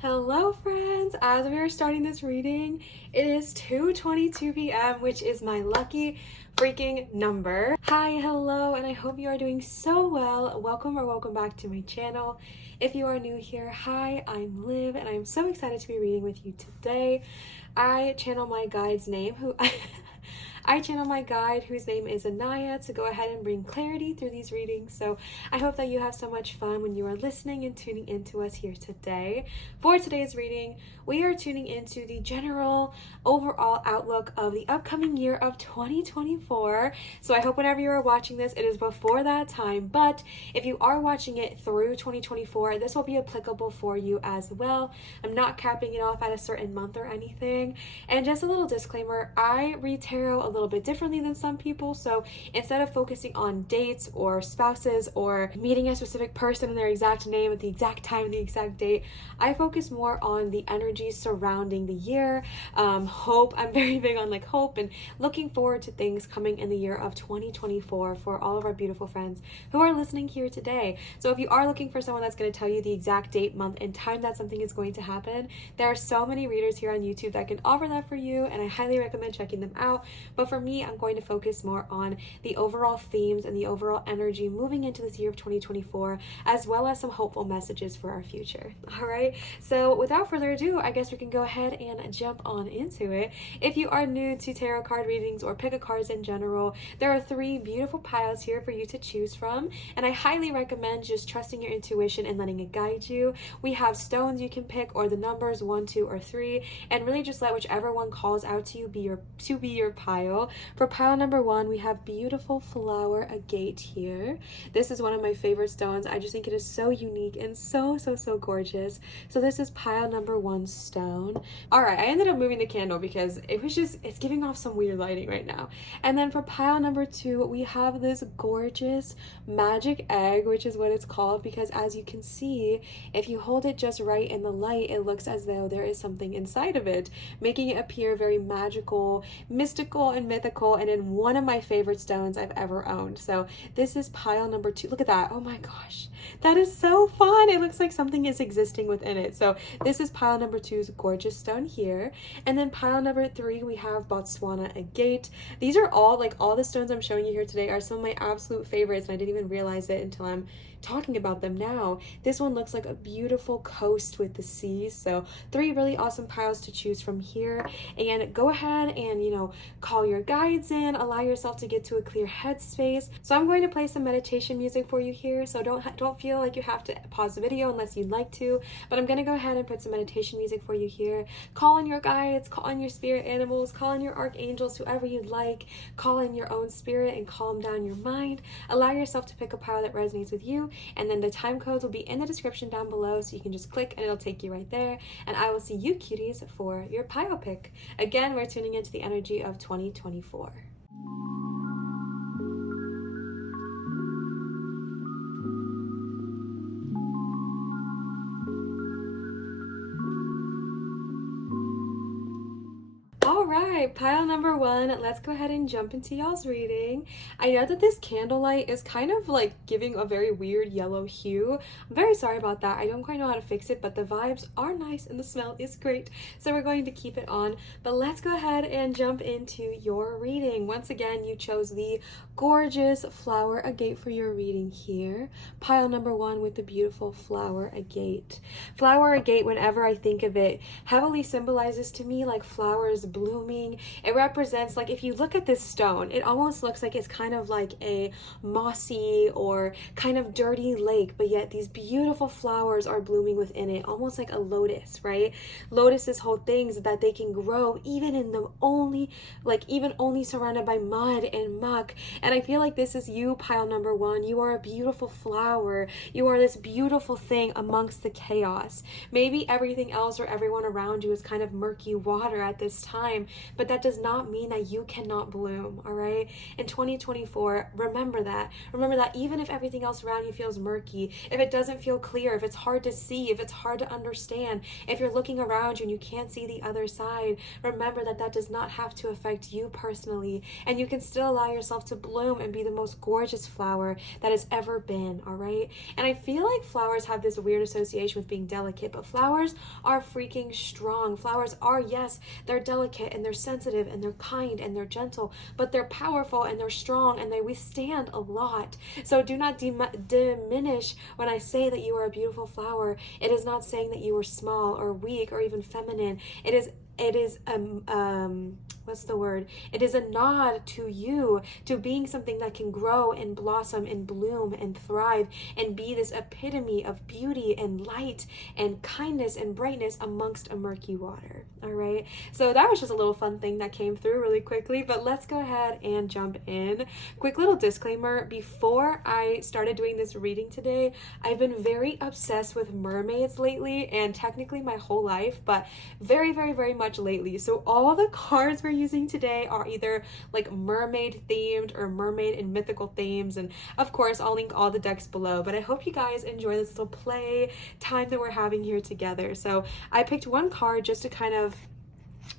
Hello friends! As we are starting this reading, it is 2:22 p.m., which is my lucky freaking number. Hi, hello, and I hope you are doing so well. Welcome back to my channel. If you are new here, hi, I'm Liv, and I'm so excited to be reading with you today. I channel my guide's name, I channel my guide whose name is Ineya to go ahead and bring clarity through these readings. So I hope that you have so much fun when you are listening and tuning into us here today. For today's reading, we are tuning into the general overall outlook of the upcoming year of 2024. So I hope whenever you are watching this, it is before that time. But if you are watching it through 2024, this will be applicable for you as well. I'm not capping it off at a certain month or anything. And just a little disclaimer, I read tarot a little bit differently than some people. So instead of focusing on dates or spouses or meeting a specific person and their exact name at the exact time and the exact date, I focus more on the energies surrounding the year. Hope. I'm very big on hope and looking forward to things coming in the year of 2024 for all of our beautiful friends who are listening here today. So if you are looking for someone that's going to tell you the exact date, month, and time that something is going to happen, there are so many readers here on YouTube that can offer that for you, and I highly recommend checking them out. But for me, I'm going to focus more on the overall themes and the overall energy moving into this year of 2024, as well as some hopeful messages for our future. All right, so without further ado, I guess we can go ahead and jump on into it. If you are new to tarot card readings or pick a cards in general, there are 3 beautiful piles here for you to choose from, and I highly recommend just trusting your intuition and letting it guide you. We have stones you can pick, or the numbers 1, 2, or 3, and really just let whichever one calls out to you be your pile. For pile number 1, we have beautiful flower agate here. This is one of my favorite stones. I just think it is so unique and so gorgeous. So this is pile number 1 stone. All right, I ended up moving the candle because it's giving off some weird lighting right now. And then for pile number 2, we have this gorgeous magic egg, which is what it's called, because as you can see, if you hold it just right in the light, it looks as though there is something inside of it, making it appear very magical, mystical, and mythical, and in one of my favorite stones I've ever owned. So this is pile number 2. Look at that. Oh my gosh, that is so fun. It looks like something is existing within it. So this is pile number 2's gorgeous stone here. And then pile number 3, we have Botswana agate. These are all the stones I'm showing you here today are some of my absolute favorites, and I didn't even realize it until I'm talking about them now. This one looks like a beautiful coast with the sea. So 3 really awesome piles to choose from here, and go ahead and call your guides in, allow yourself to get to a clear headspace. So I'm going to play some meditation music for you here, so don't feel like you have to pause the video unless you'd like to, but I'm going to go ahead and put some meditation music for you here. Call in your guides, call in your spirit animals, call in your archangels, whoever you'd like, call in your own spirit and calm down your mind. Allow yourself to pick a pile that resonates with you, and then the time codes will be in the description down below, so you can just click and it'll take you right there, and I will see you cuties for your pile pick. Again, we're tuning into the energy of 2024. Alright, pile number 1, let's go ahead and jump into y'all's reading. I know that this candlelight is kind of giving a very weird yellow hue. I'm very sorry about that. I don't quite know how to fix it, but the vibes are nice and the smell is great, so we're going to keep it on. But let's go ahead and jump into your reading. Once again, you chose the gorgeous flower agate for your reading here. Pile number 1 with the beautiful flower agate. Flower agate, whenever I think of it, heavily symbolizes to me flowers blooming. It represents, if you look at this stone, it almost looks like it's kind of like a mossy or kind of dirty lake, but yet these beautiful flowers are blooming within it, almost like a lotus, right? Lotuses hold things that they can grow even in the only surrounded by mud and muck. And I feel like this is you, pile number 1. You are a beautiful flower. You are this beautiful thing amongst the chaos. Maybe everything else or everyone around you is kind of murky water at this time, but that does not mean that you cannot bloom, all right? In 2024, remember that. Remember that even if everything else around you feels murky, if it doesn't feel clear, if it's hard to see, if it's hard to understand, if you're looking around you and you can't see the other side, remember that that does not have to affect you personally, and you can still allow yourself to bloom and be the most gorgeous flower that has ever been, all right? And I feel like flowers have this weird association with being delicate, but flowers are freaking strong. Flowers are, yes, they're delicate and they're sensitive and they're kind and they're gentle, but they're powerful and they're strong and they withstand a lot. So do not diminish when I say that you are a beautiful flower. It is not saying that you are small or weak or even feminine. It is what's the word? It is a nod to you, to being something that can grow and blossom and bloom and thrive and be this epitome of beauty and light and kindness and brightness amongst a murky water. All right. So that was just a little fun thing that came through really quickly, but let's go ahead and jump in. Quick little disclaimer. Before I started doing this reading today, I've been very obsessed with mermaids lately, and technically my whole life, but very, very, very much lately. So all the cards we're using today are either like mermaid themed or mermaid and mythical themes, and of course I'll link all the decks below, but I hope you guys enjoy this little play time that we're having here together. So I picked one card just to kind of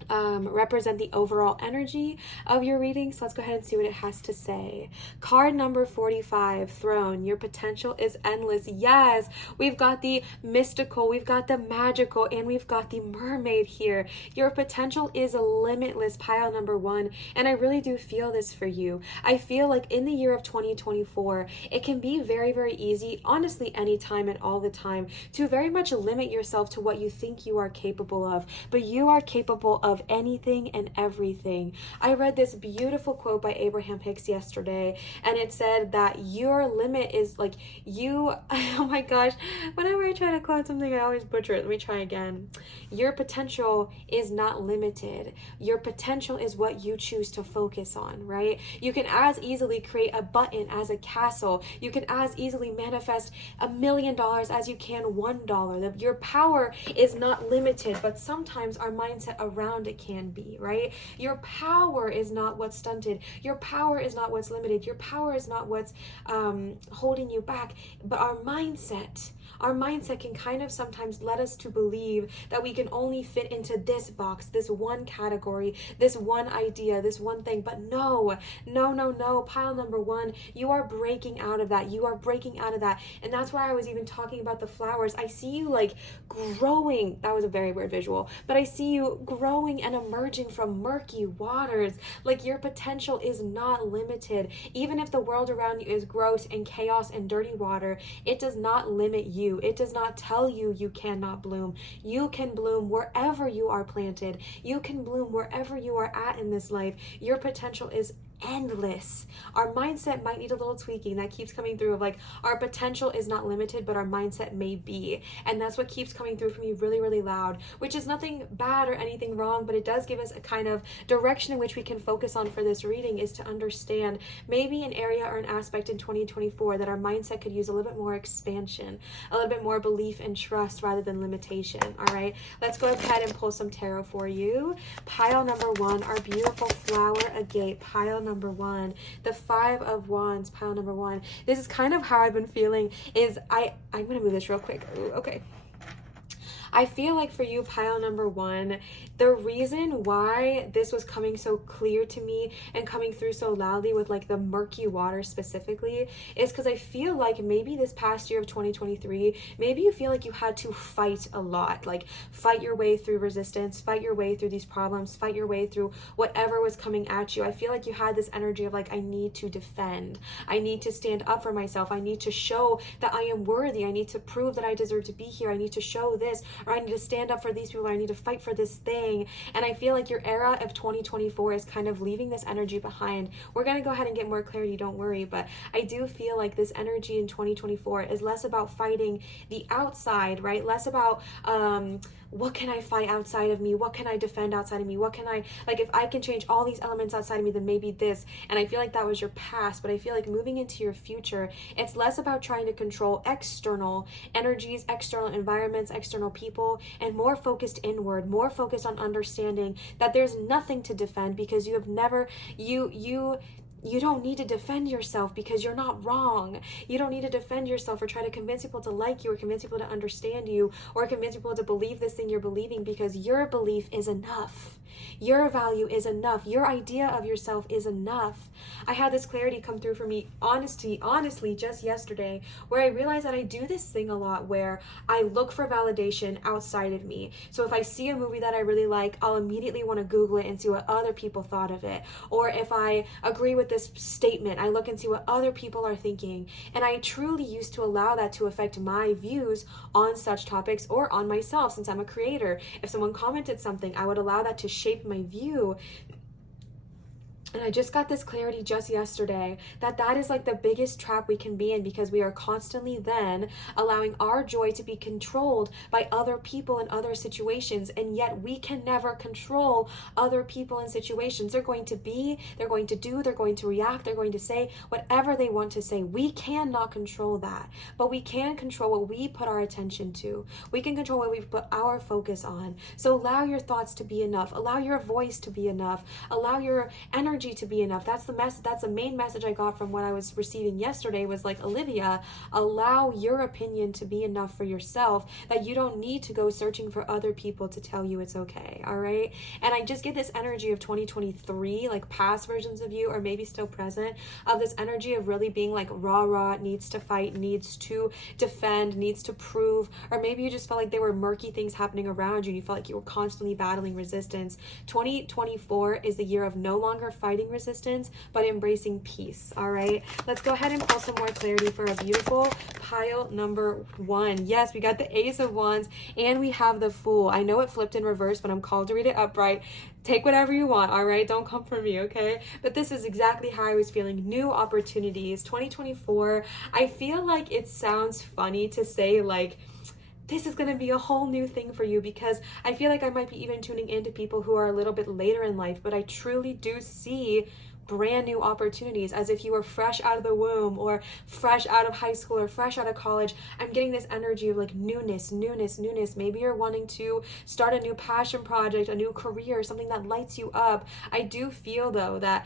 represent the overall energy of your reading. So let's go ahead and see what it has to say. Card number 45, Throne. Your potential is endless. Yes, we've got the mystical, we've got the magical, and we've got the mermaid here. Your potential is limitless, pile number 1. And I really do feel this for you. I feel like in the year of 2024, it can be very, very easy, honestly, anytime and all the time, to very much limit yourself to what you think you are capable of. But you are capable of anything and everything. I read this beautiful quote by Abraham Hicks yesterday, and it said that your limit is like you, oh my gosh, whenever I try to quote something, I always butcher it. Let me try again. Your potential is not limited. Your potential is what you choose to focus on, right? You can as easily create a button as a castle. You can as easily manifest $1 million as you can $1. Your power is not limited, but sometimes our mindset around it can be, right? Your power is not what's stunted. Your power is not what's limited. Your power is not what's holding you back, but our mindset. Our mindset can kind of sometimes let us to believe that we can only fit into this box, this one category, this one idea, this one thing. But no, pile number 1, you are breaking out of that. You are breaking out of that. And that's why I was even talking about the flowers. I see you like growing. That was a very weird visual, but I see you growing and emerging from murky waters. Like your potential is not limited. Even if the world around you is gross and chaos and dirty water, it does not limit you. It does not tell you you cannot bloom. You can bloom wherever you are planted. You can bloom wherever you are at in this life. Your potential is endless. Our mindset might need a little tweaking. That keeps coming through of like, our potential is not limited, but our mindset may be. And that's what keeps coming through for me really, really loud, which is nothing bad or anything wrong, but it does give us a kind of direction in which we can focus on for this reading, is to understand maybe an area or an aspect in 2024 that our mindset could use a little bit more expansion, a little bit more belief and trust rather than limitation. All right, let's go ahead and pull some tarot for you. Pile number 1, our beautiful flower agate. Pile number 1, the 5 of Wands, pile number 1. This is kind of how I've been feeling. I'm gonna move this real quick. Ooh, okay. I feel like for you, pile number 1, the reason why this was coming so clear to me and coming through so loudly with like the murky water specifically is because I feel like maybe this past year of 2023, maybe you feel like you had to fight a lot, like fight your way through resistance, fight your way through these problems, fight your way through whatever was coming at you. I feel like you had this energy of like, I need to defend. I need to stand up for myself. I need to show that I am worthy. I need to prove that I deserve to be here. I need to show this, or I need to stand up for these people, or I need to fight for this thing. And I feel like your era of 2024 is kind of leaving this energy behind. We're going to go ahead and get more clarity, don't worry, but I do feel like this energy in 2024 is less about fighting the outside, right? Less about what can I fight outside of me? What can I defend outside of me? What can I, like, if I can change all these elements outside of me, then maybe this. And I feel like that was your past, but I feel like moving into your future, it's less about trying to control external energies, external environments, external people, and more focused inward, more focused on understanding that there's nothing to defend, because you have never, you don't need to defend yourself, because you're not wrong. You don't need to defend yourself or try to convince people to like you, or convince people to understand you, or convince people to believe this thing you're believing, because your belief is enough. Your value is enough. Your idea of yourself is enough. I had this clarity come through for me, honestly, just yesterday, where I realized that I do this thing a lot where I look for validation outside of me. So if I see a movie that I really like, I'll immediately want to Google it and see what other people thought of it. Or if I agree with this statement, I look and see what other people are thinking. And I truly used to allow that to affect my views on such topics, or on myself, since I'm a creator. If someone commented something, I would allow that to shape my view. And I just got this clarity just yesterday that is like the biggest trap we can be in, because we are constantly then allowing our joy to be controlled by other people and other situations. And yet we can never control other people and situations. They're going to be, they're going to do, they're going to react, they're going to say whatever they want to say. We cannot control that, but we can control what we put our attention to. We can control what we put our focus on. So allow your thoughts to be enough. Allow your voice to be enough. Allow your energy to be enough. That's the main message I got from what I was receiving yesterday, was like, Olivia, allow your opinion to be enough for yourself, that you don't need to go searching for other people to tell you it's okay. All right. And I just get this energy of 2023, like past versions of you, or maybe still present, of this energy of really being like rah, needs to fight, needs to defend, needs to prove, or maybe you just felt like there were murky things happening around you and you felt like you were constantly battling resistance. 2024 is the year of no longer fighting resistance, but embracing peace. All right, let's go ahead and pull some more clarity for a beautiful pile number 1. Yes, we got the Ace of Wands and we have the Fool. I know it flipped in reverse, but I'm called to read it upright. Take whatever you want, all right? Don't come for me, okay? But this is exactly how I was feeling. New opportunities, 2024. I feel like it sounds funny to say, like, this is going to be a whole new thing for you, because I feel like I might be even tuning into people who are a little bit later in life, but I truly do see brand new opportunities, as if you were fresh out of the womb, or fresh out of high school, or fresh out of college. I'm getting this energy of like newness. Maybe you're wanting to start a new passion project, a new career, something that lights you up. I do feel though that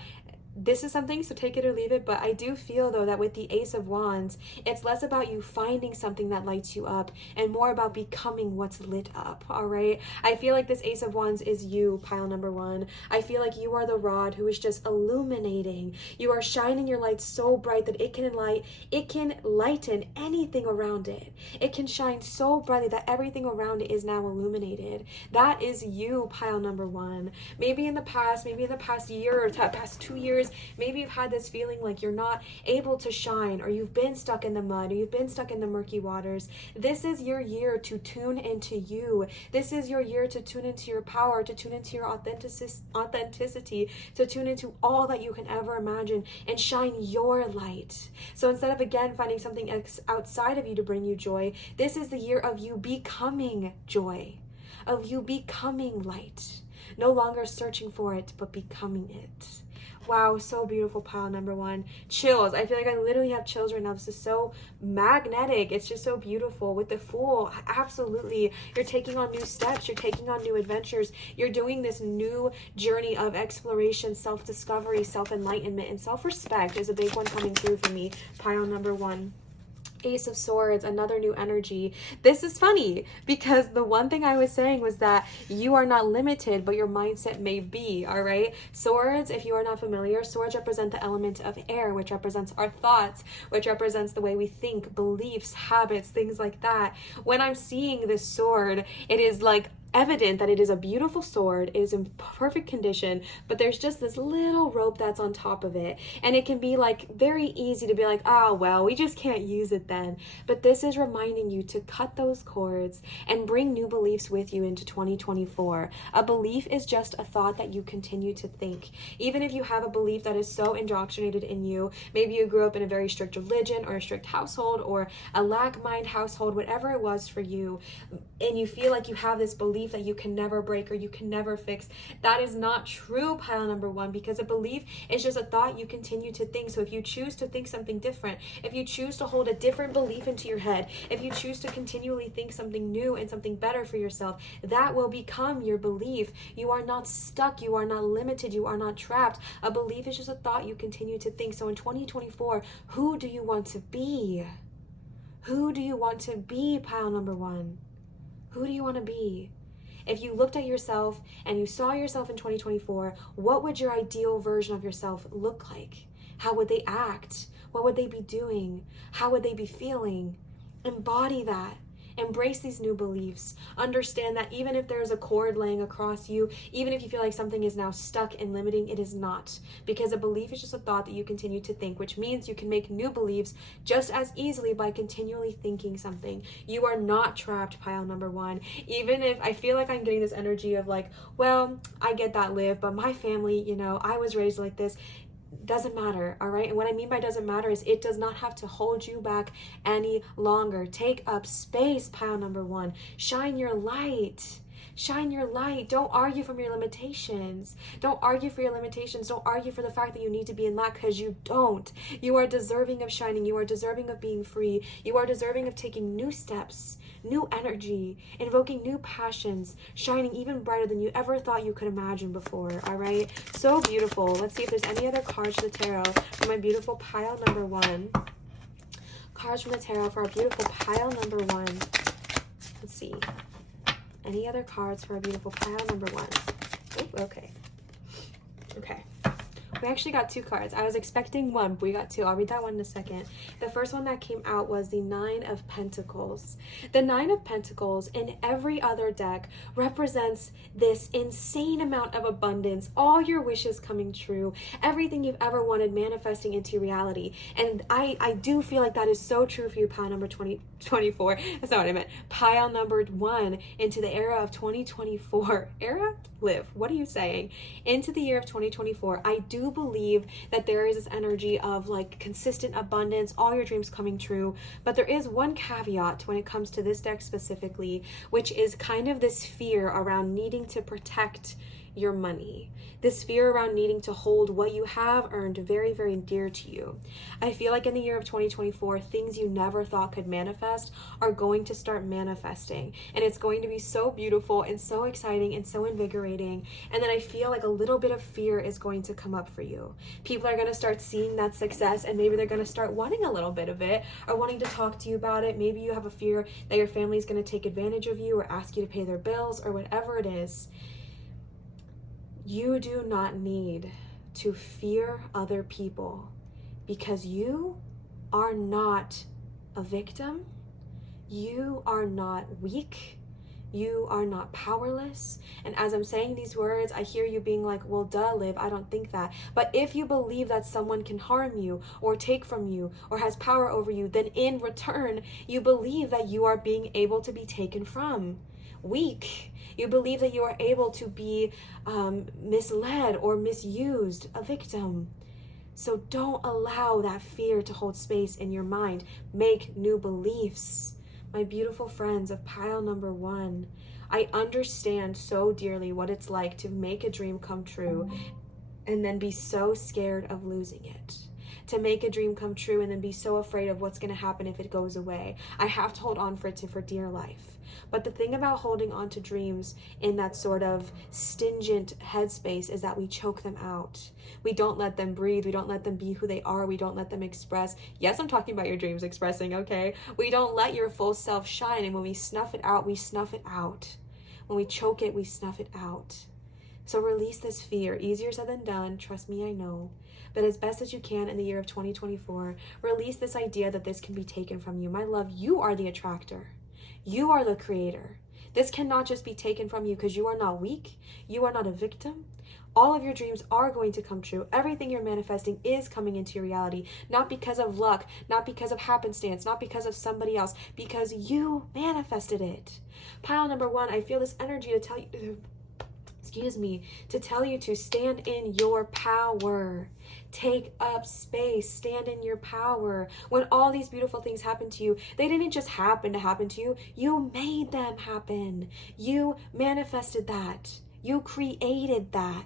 this is something, so take it or leave it, but I do feel though that with the Ace of Wands, it's less about you finding something that lights you up and more about becoming what's lit up. All right, I feel like this Ace of Wands is you, pile number 1. I feel like you are the rod who is just illuminating. You are shining your light so bright that it can lighten anything around it. It can shine so brightly that everything around it is now illuminated. That is you, pile number 1. Maybe in the past year or past 2 years, maybe you've had this feeling like you're not able to shine, or you've been stuck in the mud, or you've been stuck in the murky waters. This is your year to tune into you. This is your year to tune into your power, to tune into your authenticity, to tune into all that you can ever imagine and shine your light. So instead of again finding something outside of you to bring you joy, this is the year of you becoming joy, of you becoming light. No longer searching for it, but becoming it. Wow, so beautiful, pile number 1. Chills. I feel like I literally have chills right now. This is so magnetic. It's just so beautiful. With the Fool, absolutely. You're taking on new steps. You're taking on new adventures. You're doing this new journey of exploration, self-discovery, self-enlightenment, and self-respect is a big one coming through for me. Pile number 1. Ace of Swords, another new energy. This is funny because the one thing I was saying was that you are not limited, but your mindset may be, all right? Swords, if you are not familiar, swords represent the element of air, which represents our thoughts, which represents the way we think, beliefs, habits, things like that. When I'm seeing this sword, it is like evident that it is a beautiful sword, it is in perfect condition, but there's just this little rope that's on top of it, and it can be like very easy to be like, oh well, we just can't use it then. But this is reminding you to cut those cords and bring new beliefs with you into 2024. A belief is just a thought that you continue to think. Even if you have a belief that is so indoctrinated in you, maybe you grew up in a very strict religion or a strict household or a lack mind household, whatever it was for you, and you feel like you have this belief that you can never break or you can never fix, that is not true, pile number one, because a belief is just a thought you continue to think. So if you choose to think something different, if you choose to hold a different belief into your head, if you choose to continually think something new and something better for yourself, that will become your belief. You are not stuck, you are not limited, you are not trapped. A belief is just a thought you continue to think. So in 2024, who do you want to be? Who do you want to be, pile number one? Who do you want to be? If you looked at yourself and you saw yourself in 2024, what would your ideal version of yourself look like? How would they act? What would they be doing? How would they be feeling? Embody that. Embrace these new beliefs. Understand that even if there's a cord laying across you, even if you feel like something is now stuck and limiting, it is not. Because a belief is just a thought that you continue to think, which means you can make new beliefs just as easily by continually thinking something. You are not trapped, pile number one. Even if I feel like I'm getting this energy of like, well, I get that, Liv, but my family, I was raised like this. Doesn't matter, all right? And what I mean by doesn't matter is it does not have to hold you back any longer. Take up space, pile number one. Shine your light. Shine your light. Don't argue from your limitations. Don't argue for your limitations. Don't argue for the fact that you need to be in lack, because you don't. You are deserving of shining. You are deserving of being free. You are deserving of taking new steps, new energy, invoking new passions, shining even brighter than you ever thought you could imagine before, all right? So beautiful. Let's see if there's any other cards for the tarot for my beautiful pile number one. Cards from the tarot for our beautiful pile number one. Let's see. Any other cards for our beautiful pile number one? Ooh, okay. Okay. We actually got two cards. I was expecting one, but we got two. I'll read that one in a second. The first one that came out was the Nine of Pentacles. The Nine of Pentacles in every other deck represents this insane amount of abundance, all your wishes coming true, everything you've ever wanted manifesting into reality. And I do feel like that is so true for you, pile number 2024. That's not what I meant. Pile number one into the era of 2024. Era? Liv, what are you saying? Into the year of 2024, I do believe that there is this energy of like consistent abundance, all your dreams coming true. But there is one caveat when it comes to this deck specifically, which is kind of this fear around needing to protect your money. This fear around needing to hold what you have earned very, very dear to you. I feel like in the year of 2024, things you never thought could manifest are going to start manifesting. And it's going to be so beautiful and so exciting and so invigorating. And then I feel like a little bit of fear is going to come up for you. People are going to start seeing that success, and maybe they're going to start wanting a little bit of it or wanting to talk to you about it. Maybe you have a fear that your family is going to take advantage of you or ask you to pay their bills or whatever it is. You do not need to fear other people, because you are not a victim. You are not weak. You are not powerless. And as I'm saying these words, I hear you being like, well, duh, Liv, I don't think that. But if you believe that someone can harm you or take from you or has power over you, then in return, you believe that you are being able to be taken from. Weak. You believe that you are able to be misled or misused, a victim. So don't allow that fear to hold space in your mind. Make new beliefs. My beautiful friends of pile number one, I understand so dearly what it's like to make a dream come true and then be so scared of losing it. To make a dream come true and then be so afraid of what's going to happen if it goes away. I have to hold on for dear life. But the thing about holding on to dreams in that sort of stingent headspace is that we choke them out. We don't let them breathe. We don't let them be who they are. We don't let them express. Yes, I'm talking about your dreams expressing, okay? We don't let your full self shine. And when we snuff it out, we snuff it out. When we choke it, we snuff it out. So release this fear. Easier said than done. Trust me, I know. But as best as you can in the year of 2024, release this idea that this can be taken from you. My love, you are the attractor. You are the creator. This cannot just be taken from you because you are not weak. You are not a victim. All of your dreams are going to come true. Everything you're manifesting is coming into your reality, not because of luck, not because of happenstance, not because of somebody else, because you manifested it. Pile number 1, I feel this energy to tell you, to tell you to stand in your power. Take up space, stand in your power. When all these beautiful things happen to you, they didn't just happen to happen to you. You made them happen. You manifested that. You created that.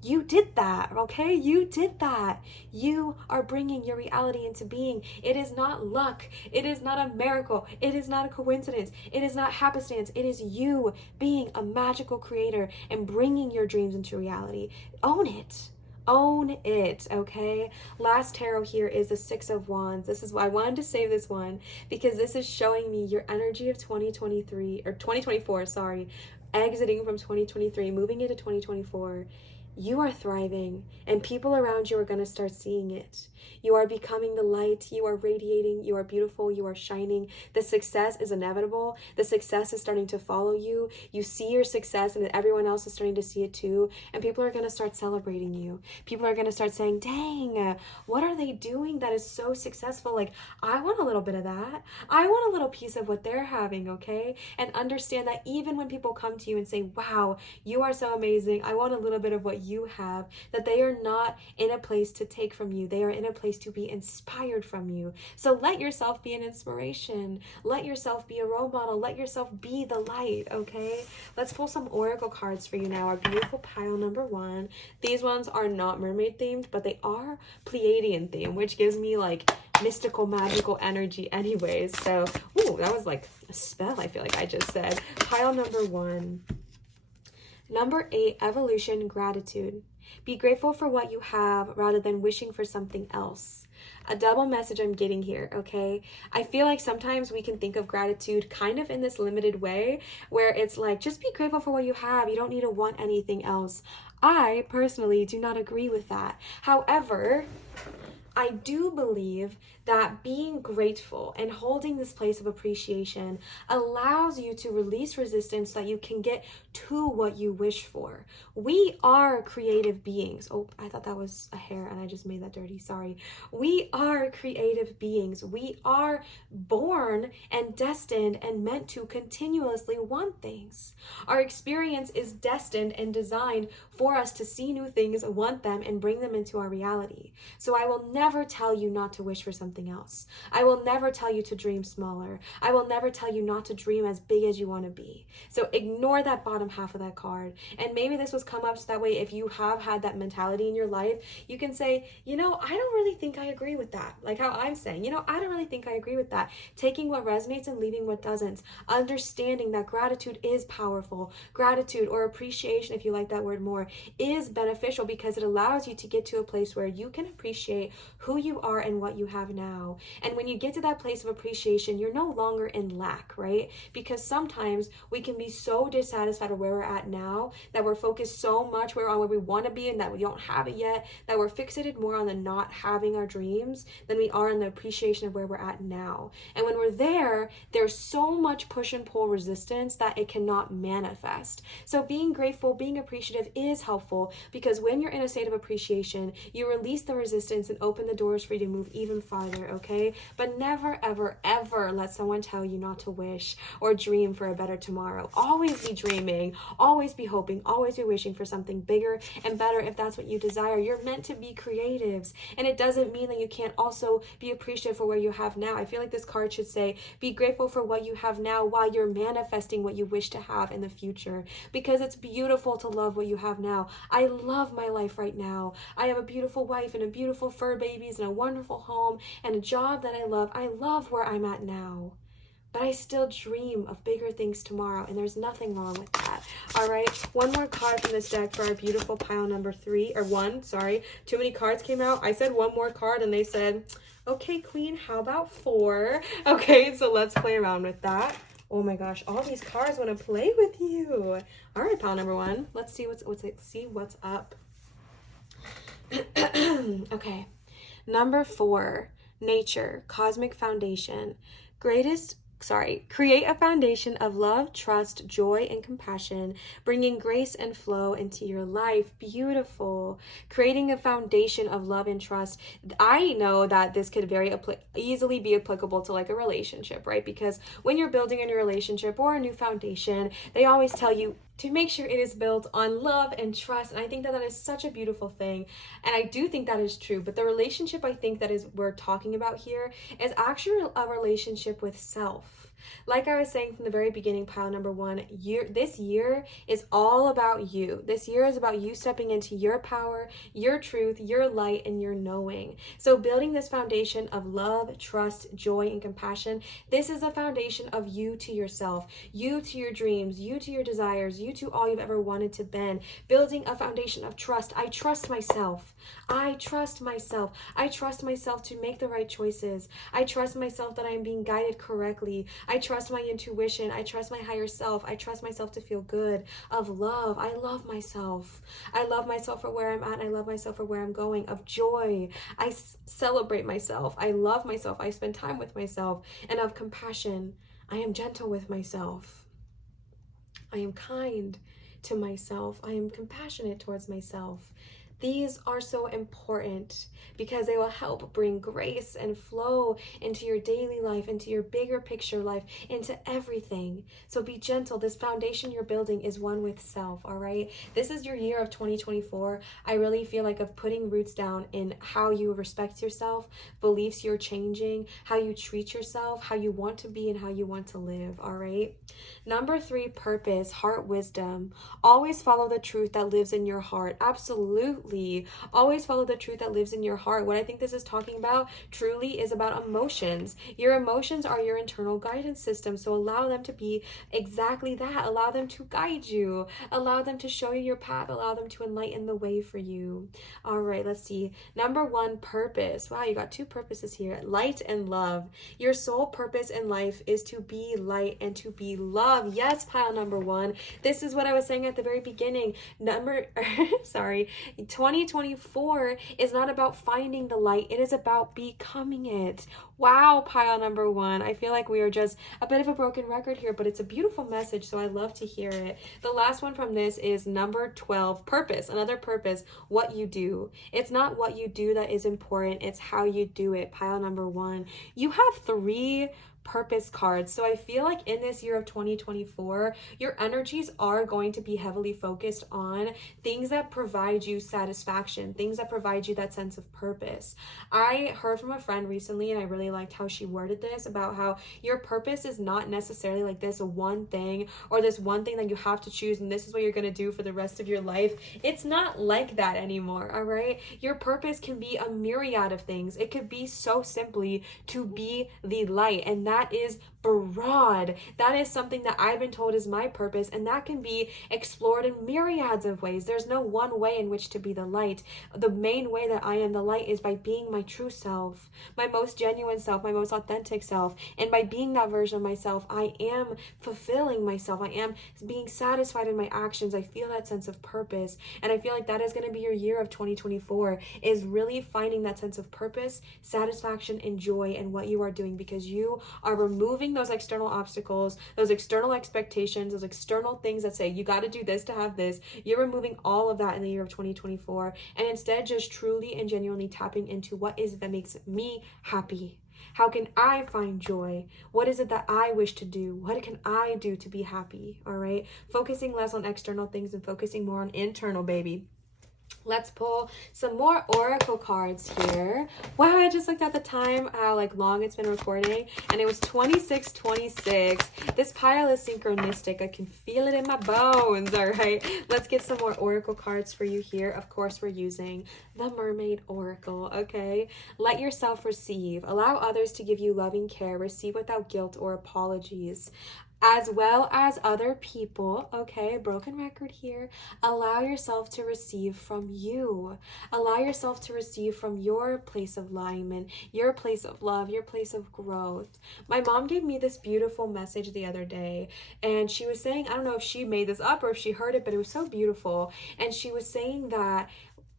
You did that, okay? You did that. You are bringing your reality into being. It is not luck. It is not a miracle. It is not a coincidence. It is not happenstance. It is you being a magical creator and bringing your dreams into reality. Own it. Own it, okay? Last tarot here is the 6 of Wands. This is why I wanted to save this one, because this is showing me your energy of 2024, exiting from 2023, moving into 2024. You are thriving, and people around you are going to start seeing it. You are becoming the light. You are radiating. You are beautiful. You are shining. The success is inevitable. The success is starting to follow you. You see your success, and everyone else is starting to see it too. And people are going to start celebrating you. People are going to start saying, dang, what are they doing that is so successful? Like, I want a little bit of that. I want a little piece of what they're having, okay? And understand that even when people come to you and say, wow, you are so amazing, I want a little bit of what you have, that they are not in a place to take from you. They are in a place to be inspired from you. So let yourself be an inspiration. Let yourself be a role model. Let yourself be the light, okay? Let's pull some oracle cards for you now. Our beautiful pile number 1. These ones are not mermaid themed, but they are Pleiadian themed, which gives me like mystical, magical energy anyways. So, ooh, that was like a spell, I feel like I just said. Pile number 1. Number 8, evolution, gratitude. Be grateful for what you have rather than wishing for something else. A double message I'm getting here, okay? I feel like sometimes we can think of gratitude kind of in this limited way, where it's like, just be grateful for what you have. You don't need to want anything else. I personally do not agree with that. However, I do believe that being grateful and holding this place of appreciation allows you to release resistance so that you can get to what you wish for. We are creative beings. Oh, I thought that was a hair and I just made that dirty. Sorry. We are creative beings. We are born and destined and meant to continuously want things. Our experience is destined and designed for us to see new things, want them, and bring them into our reality. So I will never tell you not to wish for something else. I will never tell you to dream smaller. I will never tell you not to dream as big as you want to be. So ignore that bottom half of that card. And maybe this was come up so that way if you have had that mentality in your life, you can say, I don't really think I agree with that. Like how I'm saying, I don't really think I agree with that. Taking what resonates and leaving what doesn't. Understanding that gratitude is powerful. Gratitude, or appreciation, if you like that word more, is beneficial because it allows you to get to a place where you can appreciate who you are and what you have now. And when you get to that place of appreciation, you're no longer in lack, right? Because sometimes we can be so dissatisfied with where we're at now that we're focused so much on where we want to be and that we don't have it yet, that we're fixated more on the not having our dreams than we are on the appreciation of where we're at now. And when we're there, there's so much push and pull resistance that it cannot manifest. So being grateful, being appreciative is helpful, because when you're in a state of appreciation, you release the resistance and open the doors for you to move even farther, okay? But never, ever, ever let someone tell you not to wish or dream for a better tomorrow. Always be dreaming, always be hoping, always be wishing for something bigger and better if that's what you desire. You're meant to be creatives, and it doesn't mean that you can't also be appreciative for where you have now. I feel like this card should say, be grateful for what you have now while you're manifesting what you wish to have in the future, because it's beautiful to love what you have now. I love my life right now. I have a beautiful wife and a beautiful fur babies and a wonderful home and a job that I love. I love where I'm at now. But I still dream of bigger things tomorrow, and there's nothing wrong with that. All right, one more card from this deck for our beautiful pile number 1. Too many cards came out. I said one more card, and they said, okay, Queen, how about 4? Okay, so let's play around with that. Oh my gosh, all these cards want to play with you. All right, pile number 1. Let's see what's up. Okay, number 4, nature, cosmic foundation. Greatest create a foundation of love, trust, joy, and compassion, bringing grace and flow into your life. Beautiful. Creating a foundation of love and trust. I know that this could very easily be applicable to like a relationship, right? Because when you're building a new relationship or a new foundation, they always tell you to make sure it is built on love and trust. And I think that that is such a beautiful thing. And I do think that is true. But the relationship I think that is we're talking about here is actually a relationship with self. Like I was saying from the very beginning, pile number one, this year is all about you. This year is about you stepping into your power, your truth, your light, and your knowing. So building this foundation of love, trust, joy, and compassion, this is a foundation of you to yourself, you to your dreams, you to your desires, you to all you've ever wanted to be. Building a foundation of trust. I trust myself. I trust myself. I trust myself to make the right choices. I trust myself that I am being guided correctly. I trust my intuition. I trust my higher self. I trust myself to feel good. Of love. I love myself. I love myself for where I'm at. And I love myself for where I'm going. Of joy. I celebrate myself. I love myself. I spend time with myself. And of compassion. I am gentle with myself. I am kind to myself. I am compassionate towards myself. These are so important because they will help bring grace and flow into your daily life, into your bigger picture life, into everything. So be gentle. This foundation you're building is one with self, all right? This is your year of 2024. I really feel like of putting roots down in how you respect yourself, beliefs you're changing, how you treat yourself, how you want to be, and how you want to live, all right? Number 3, purpose, heart wisdom. Always follow the truth that lives in your heart. Absolutely. Always follow the truth that lives in your heart. What I think this is talking about truly is about emotions. Your emotions are your internal guidance system. So allow them to be exactly that. Allow them to guide you. Allow them to show you your path. Allow them to enlighten the way for you. All right, let's see. Number 1, purpose. Wow, you got 2 purposes here. Light and love. Your sole purpose in life is to be light and to be love. Yes, pile number 1. This is what I was saying at the very beginning. 2024 is not about finding the light. It is about becoming it. Wow, pile number 1. I feel like we are just a bit of a broken record here, but it's a beautiful message, so I love to hear it. The last one from this is number 12, purpose. Another purpose, what you do. It's not what you do that is important. It's how you do it. Pile number 1. You have 3 purpose cards. So I feel like in this year of 2024, your energies are going to be heavily focused on things that provide you satisfaction, things that provide you that sense of purpose. I heard from a friend recently, and I really liked how she worded this, about how your purpose is not necessarily like this one thing or this one thing that you have to choose and this is what you're going to do for the rest of your life. It's not like that anymore, all right? Your purpose can be a myriad of things. It could be so simply to be the light, and that is broad. That is something that I've been told is my purpose, and that can be explored in myriads of ways. There's no one way in which to be the light. The main way that I am the light is by being my true self, my most genuine self, my most authentic self. And by being that version of myself, I am fulfilling myself. I am being satisfied in my actions. I feel that sense of purpose. And I feel like that is going to be your year of 2024, is really finding that sense of purpose, satisfaction, and joy in what you are doing, because you are removing those external obstacles, those external expectations, those external things that say you got to do this to have this. You're removing all of that in the year of 2024, and instead just truly and genuinely tapping into what is it that makes me happy. How can I find joy? What is it that I wish to do? What can I do to be happy? All right, focusing less on external things and focusing more on internal, baby. Let's pull some more oracle cards here. Wow, I just looked at the time, how like long it's been recording, and it was 26:26. This pile is synchronistic. I can feel it in my bones. All right, let's get some more oracle cards for you here. Of course, we're using the Mermaid Oracle, okay? Let yourself receive. Allow others to give you loving care. Receive without guilt or apologies, as well as other people, okay? Broken record here. Allow yourself to receive from you. Allow yourself to receive from your place of alignment, your place of love, your place of growth. My mom gave me this beautiful message the other day, and she was saying, I don't know if she made this up or if she heard it, but it was so beautiful. And she was saying that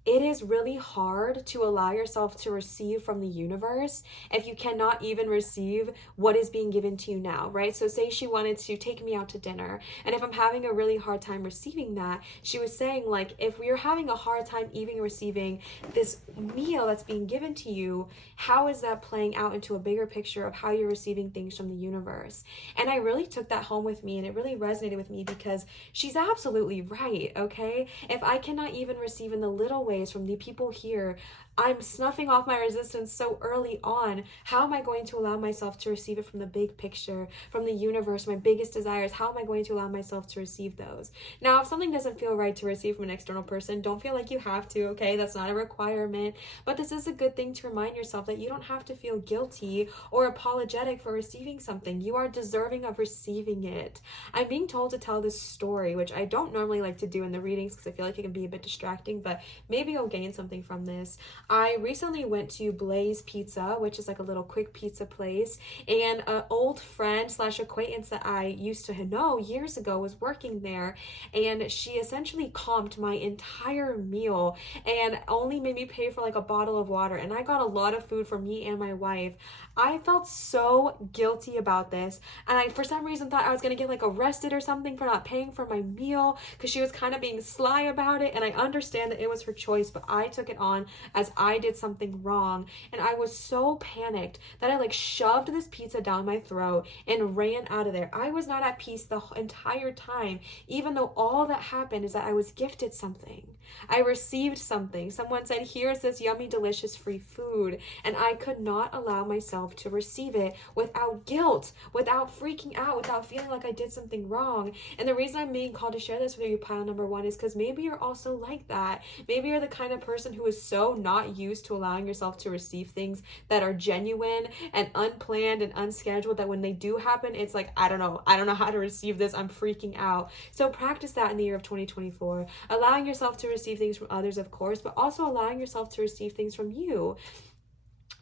it is really hard to allow yourself to receive from the universe if you cannot even receive what is being given to you now, right? So say she wanted to take me out to dinner, and if I'm having a really hard time receiving that, she was saying, like, if we are having a hard time even receiving this meal that's being given to you, how is that playing out into a bigger picture of how you're receiving things from the universe? And I really took that home with me, and it really resonated with me because she's absolutely right, okay? If I cannot even receive in the little ways from the people here, I'm snuffing off my resistance so early on. How am I going to allow myself to receive it from the big picture, from the universe, my biggest desires? How am I going to allow myself to receive those? Now, if something doesn't feel right to receive from an external person, don't feel like you have to, okay? That's not a requirement. But this is a good thing to remind yourself that you don't have to feel guilty or apologetic for receiving something. You are deserving of receiving it. I'm being told to tell this story, which I don't normally like to do in the readings because I feel like it can be a bit distracting, but maybe you'll gain something from this. I recently went to Blaze Pizza, which is like a little quick pizza place, and an old friend / acquaintance that I used to know years ago was working there, and she essentially comped my entire meal and only made me pay for like a bottle of water, and I got a lot of food for me and my wife. I felt so guilty about this, and I for some reason thought I was gonna get like arrested or something for not paying for my meal because she was kind of being sly about it, and I understand that it was her choice, but I took it on as I did something wrong, and I was so panicked that I like shoved this pizza down my throat and ran out of there. I was not at peace the entire time, even though all that happened is that I was gifted something. I received something. Someone said, here's this yummy, delicious free food, and I could not allow myself to receive it without guilt, without freaking out, without feeling like I did something wrong. And the reason I'm being called to share this with you, pile number one, is because maybe you're also like that. Maybe you're the kind of person who is so not used to allowing yourself to receive things that are genuine and unplanned and unscheduled that when they do happen, it's like, I don't know how to receive this. I'm freaking out. So practice that in the year of 2024, allowing yourself to receive things from others, of course, but also allowing yourself to receive things from you.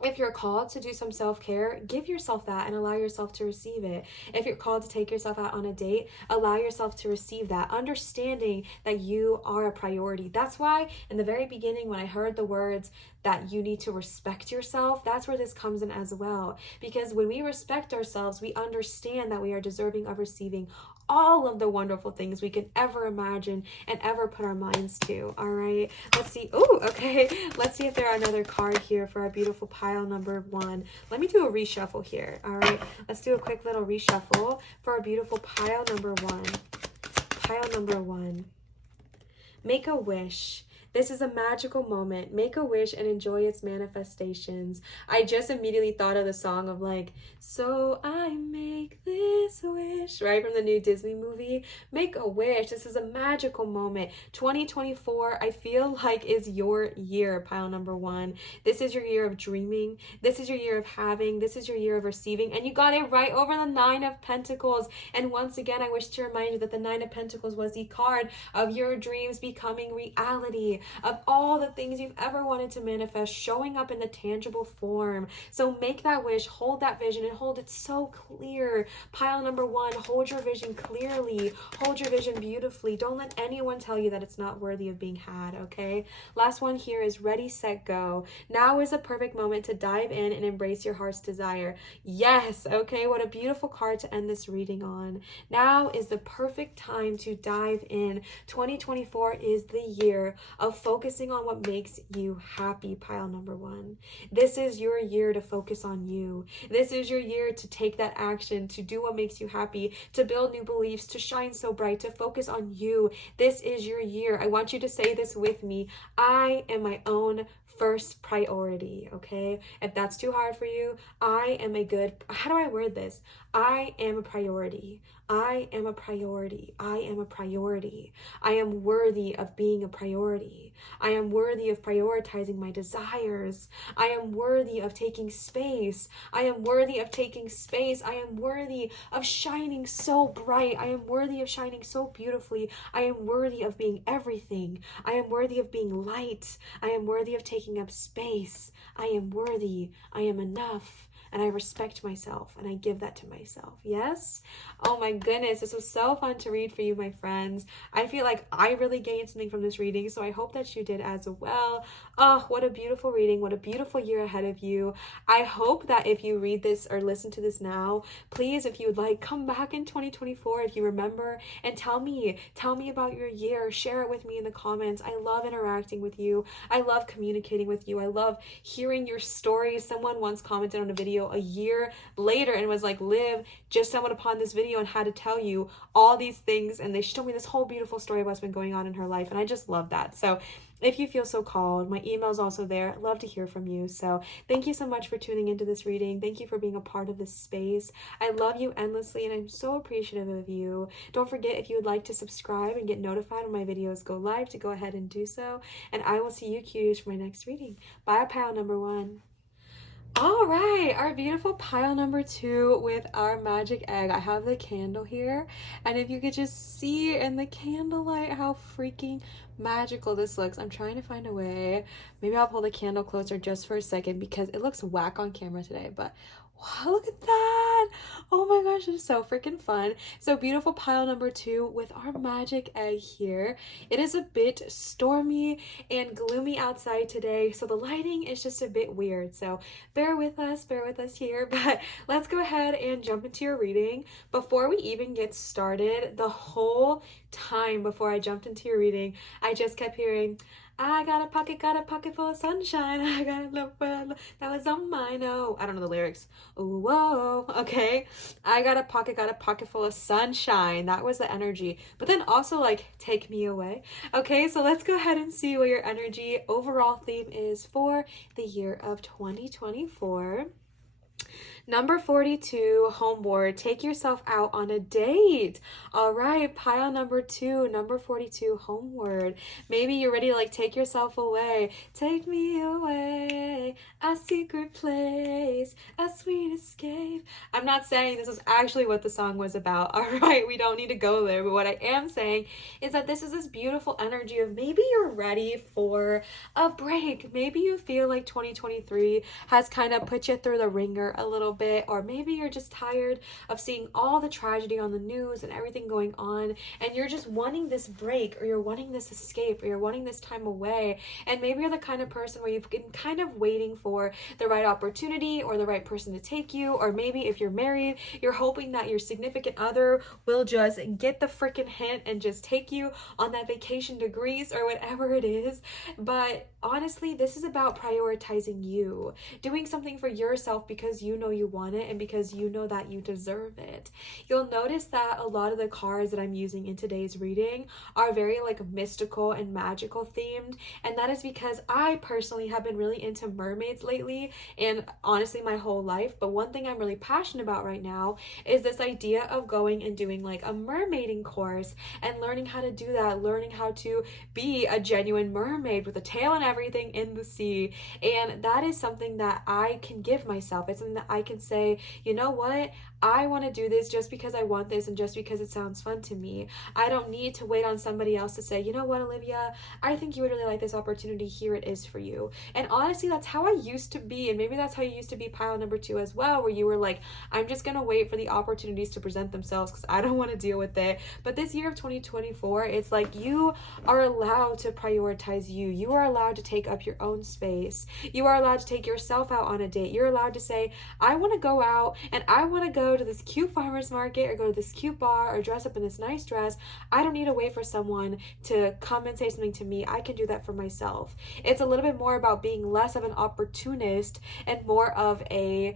If you're called to do some self-care, give yourself that and allow yourself to receive it. If you're called to take yourself out on a date, allow yourself to receive that, understanding that you are a priority. That's why in the very beginning, when I heard the words that you need to respect yourself, that's where this comes in as well. Because when we respect ourselves, we understand that we are deserving of receiving all of the wonderful things we can ever imagine and ever put our minds to. All right, let's see. Oh, okay. Let's see if there are another card here for our beautiful pile number one. Let me do a reshuffle here. All right, let's do a quick little reshuffle for our beautiful pile number one. Pile number one. Make a wish. This is a magical moment. Make a wish and enjoy its manifestations. I just immediately thought of the song of like, so I make this wish, right? From the new Disney movie. Make a wish. This is a magical moment. 2024, I feel like is your year, pile number one. This is your year of dreaming. This is your year of having. This is your year of receiving. And you got it right over the Nine of Pentacles. And once again, I wish to remind you that the Nine of Pentacles was the card of your dreams becoming reality, of all the things you've ever wanted to manifest showing up in the tangible form. So make that wish, hold that vision, and hold it so clear. Pile number one, hold your vision clearly, hold your vision beautifully. Don't let anyone tell you that it's not worthy of being had, okay? Last one here is ready, set, go. Now is a perfect moment to dive in and embrace your heart's desire. Yes, okay, what a beautiful card to end this reading on. Now is the perfect time to dive in. 2024 is the year of focusing on what makes you happy, pile number one. This is your year to focus on you. This is your year to take that action, to do what makes you happy, to build new beliefs, to shine so bright, to focus on you. This is your year. I want you to say this with me. I am my own first priority, okay? If that's too hard for you, I am a good, how do I word this? I am a priority. I am a priority. I am a priority. I am worthy of being a priority. I am worthy of prioritizing my desires. I am worthy of taking space. I am worthy of taking space. I am worthy of shining so bright. I am worthy of shining so beautifully. I am worthy of being everything. I am worthy of being light. I am worthy of taking up space. I am worthy. I am enough. and I respect myself, and I give that to myself. Yes? Oh my goodness, this was so fun to read for you, my friends. I feel like I really gained something from this reading, so I hope that you did as well. Oh, what a beautiful reading. What a beautiful year ahead of you. I hope that if you read this or listen to this now, please, if you would like, come back in 2024 if you remember, and tell me about your year. Share it with me in the comments. I love interacting with you. I love communicating with you. I love hearing your stories. Someone once commented on a video a year later and was like, Liv, just stumbled upon this video and had to tell you all these things, and they told me this whole beautiful story of what's been going on in her life, and I just love that. So if you feel so called, my email's also there. I'd love to hear from you. So thank you so much for tuning into this reading. Thank you for being a part of this space. I love you endlessly, and I'm so appreciative of you. Don't forget, if you would like to subscribe and get notified when my videos go live, to go ahead and do so. And I will see you cuties for my next reading. Bye, pile number 1. All right, our beautiful pile number 2 with our magic egg. I have the candle here, and if you could just see in the candlelight how freaking magical this looks. I'm trying to find a way. Maybe I'll pull the candle closer just for a second because it looks whack on camera today, but wow, look at that. Oh my gosh, it's so freaking fun. So beautiful pile number 2 with our magic egg here. It is a bit stormy and gloomy outside today, so the lighting is just a bit weird. So bear with us here, but let's go ahead and jump into your reading. Before we even get started, the whole time before I jumped into your reading, I just kept hearing, I got a pocket full of sunshine. I got a love that was on mine. Oh, I don't know the lyrics. Ooh, whoa, okay. I got a pocket full of sunshine. That was the energy. But then also like, take me away. Okay, so let's go ahead and see what your energy overall theme is for the year of 2024. Number 42, homeward. Take yourself out on a date. All right, pile number 2, number 42, homeward. Maybe you're ready to like take yourself away. Take me away, a secret place, a sweet escape. I'm not saying this is actually what the song was about. All right, we don't need to go there. But what I am saying is that this is this beautiful energy of maybe you're ready for a break. Maybe you feel like 2023 has kind of put you through the ringer a little bit, or maybe you're just tired of seeing all the tragedy on the news and everything going on, and you're just wanting this break, or you're wanting this escape, or you're wanting this time away. And maybe you're the kind of person where you've been kind of waiting for the right opportunity or the right person to take you, or maybe if you're married, you're hoping that your significant other will just get the freaking hint and just take you on that vacation to Greece or whatever it is. But honestly, this is about prioritizing you, doing something for yourself because you know you want it and because you know that you deserve it. You'll notice that a lot of the cards that I'm using in today's reading are very like mystical and magical themed, and that is because I personally have been really into mermaids lately, and honestly my whole life. But one thing I'm really passionate about right now is this idea of going and doing like a mermaiding course and learning how to do that, learning how to be a genuine mermaid with a tail and everything in the sea. And that is something that I can give myself. It's something that I can say, you know what, I want to do this just because I want this and just because it sounds fun to me. I don't need to wait on somebody else to say, you know what, Olivia, I think you would really like this opportunity. Here it is for you. And honestly, that's how I used to be. And maybe that's how you used to be pile number 2 as well, where you were like, I'm just going to wait for the opportunities to present themselves because I don't want to deal with it. But this year of 2024, it's like you are allowed to prioritize you. You are allowed to take up your own space. You are allowed to take yourself out on a date. You're allowed to say, I want to go out and I want to go to this cute farmer's market or go to this cute bar or dress up in this nice dress. I don't need to wait for someone to come and say something to me. I can do that for myself. It's a little bit more about being less of an opportunist and more of a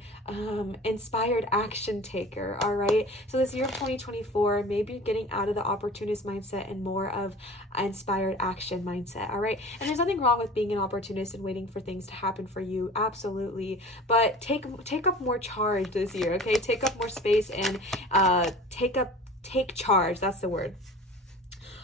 inspired action taker. All right, so this year of 2024, maybe getting out of the opportunist mindset and more of inspired action mindset. All right, and there's nothing wrong with being an opportunist and waiting for things to happen for you, absolutely, but take up more charge this year. Okay, take up more space and take charge. That's the word.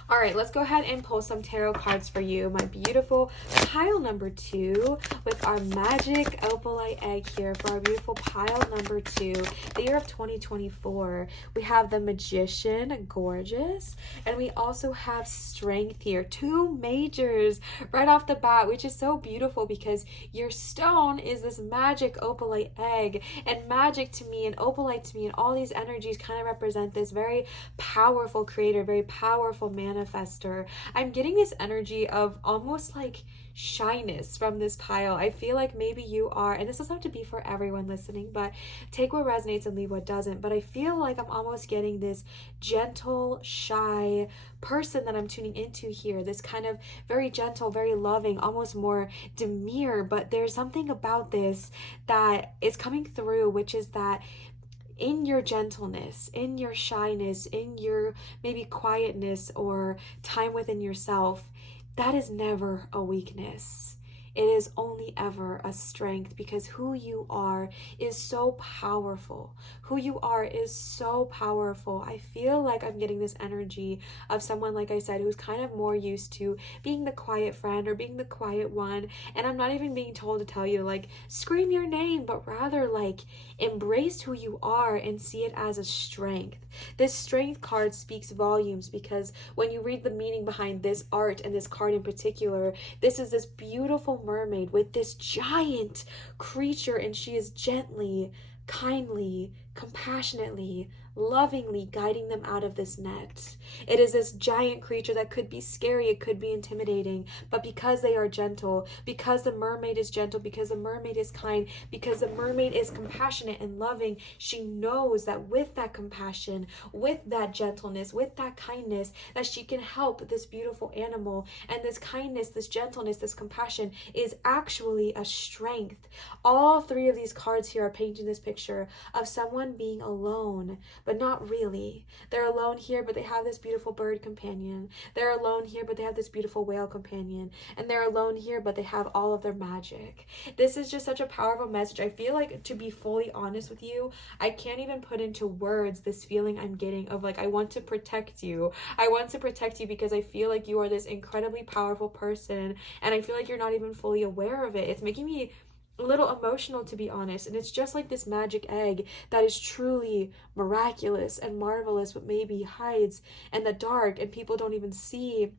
All right, let's go ahead and pull some tarot cards for you, my beautiful pile number 2, with our magic opalite egg here for our beautiful pile number 2, the year of 2024. We have the Magician, gorgeous, and we also have Strength here, 2 majors right off the bat, which is so beautiful because your stone is this magic opalite egg, and magic to me and opalite to me and all these energies kind of represent this very powerful creator, very powerful manifester. I'm getting this energy of almost like shyness from this pile. I feel like maybe you are, and this doesn't have to be for everyone listening, but take what resonates and leave what doesn't. But I feel like I'm almost getting this gentle, shy person that I'm tuning into here, this kind of very gentle, very loving, almost more demure, but there's something about this that is coming through, which is that in your gentleness, in your shyness, in your maybe quietness or time within yourself, that is never a weakness. It is only ever a strength, because who you are is so powerful. Who you are is so powerful. I feel like I'm getting this energy of someone, like I said, who's kind of more used to being the quiet friend or being the quiet one. And I'm not even being told to tell you, like, scream your name, but rather, like, embrace who you are and see it as a strength. This strength card speaks volumes, because when you read the meaning behind this art and this card in particular, this is this beautiful mermaid with this giant creature, and she is gently, kindly, compassionately, lovingly guiding them out of this net. It is this giant creature that could be scary, it could be intimidating, but because they are gentle, because the mermaid is gentle, because the mermaid is kind, because the mermaid is compassionate and loving, she knows that with that compassion, with that gentleness, with that kindness, that she can help this beautiful animal. And this kindness, this gentleness, this compassion is actually a strength. All 3 of these cards here are painting this picture of someone being alone, but not really. They're alone here, but they have this beautiful bird companion. They're alone here, but they have this beautiful whale companion. And they're alone here, but they have all of their magic. This is just such a powerful message. I feel like, to be fully honest with you, I can't even put into words this feeling I'm getting of, like, I want to protect you. I want to protect you because I feel like you are this incredibly powerful person, and I feel like you're not even fully aware of it. It's making me a little emotional, to be honest, and it's just like this magic egg that is truly miraculous and marvelous, but maybe hides in the dark and people don't even see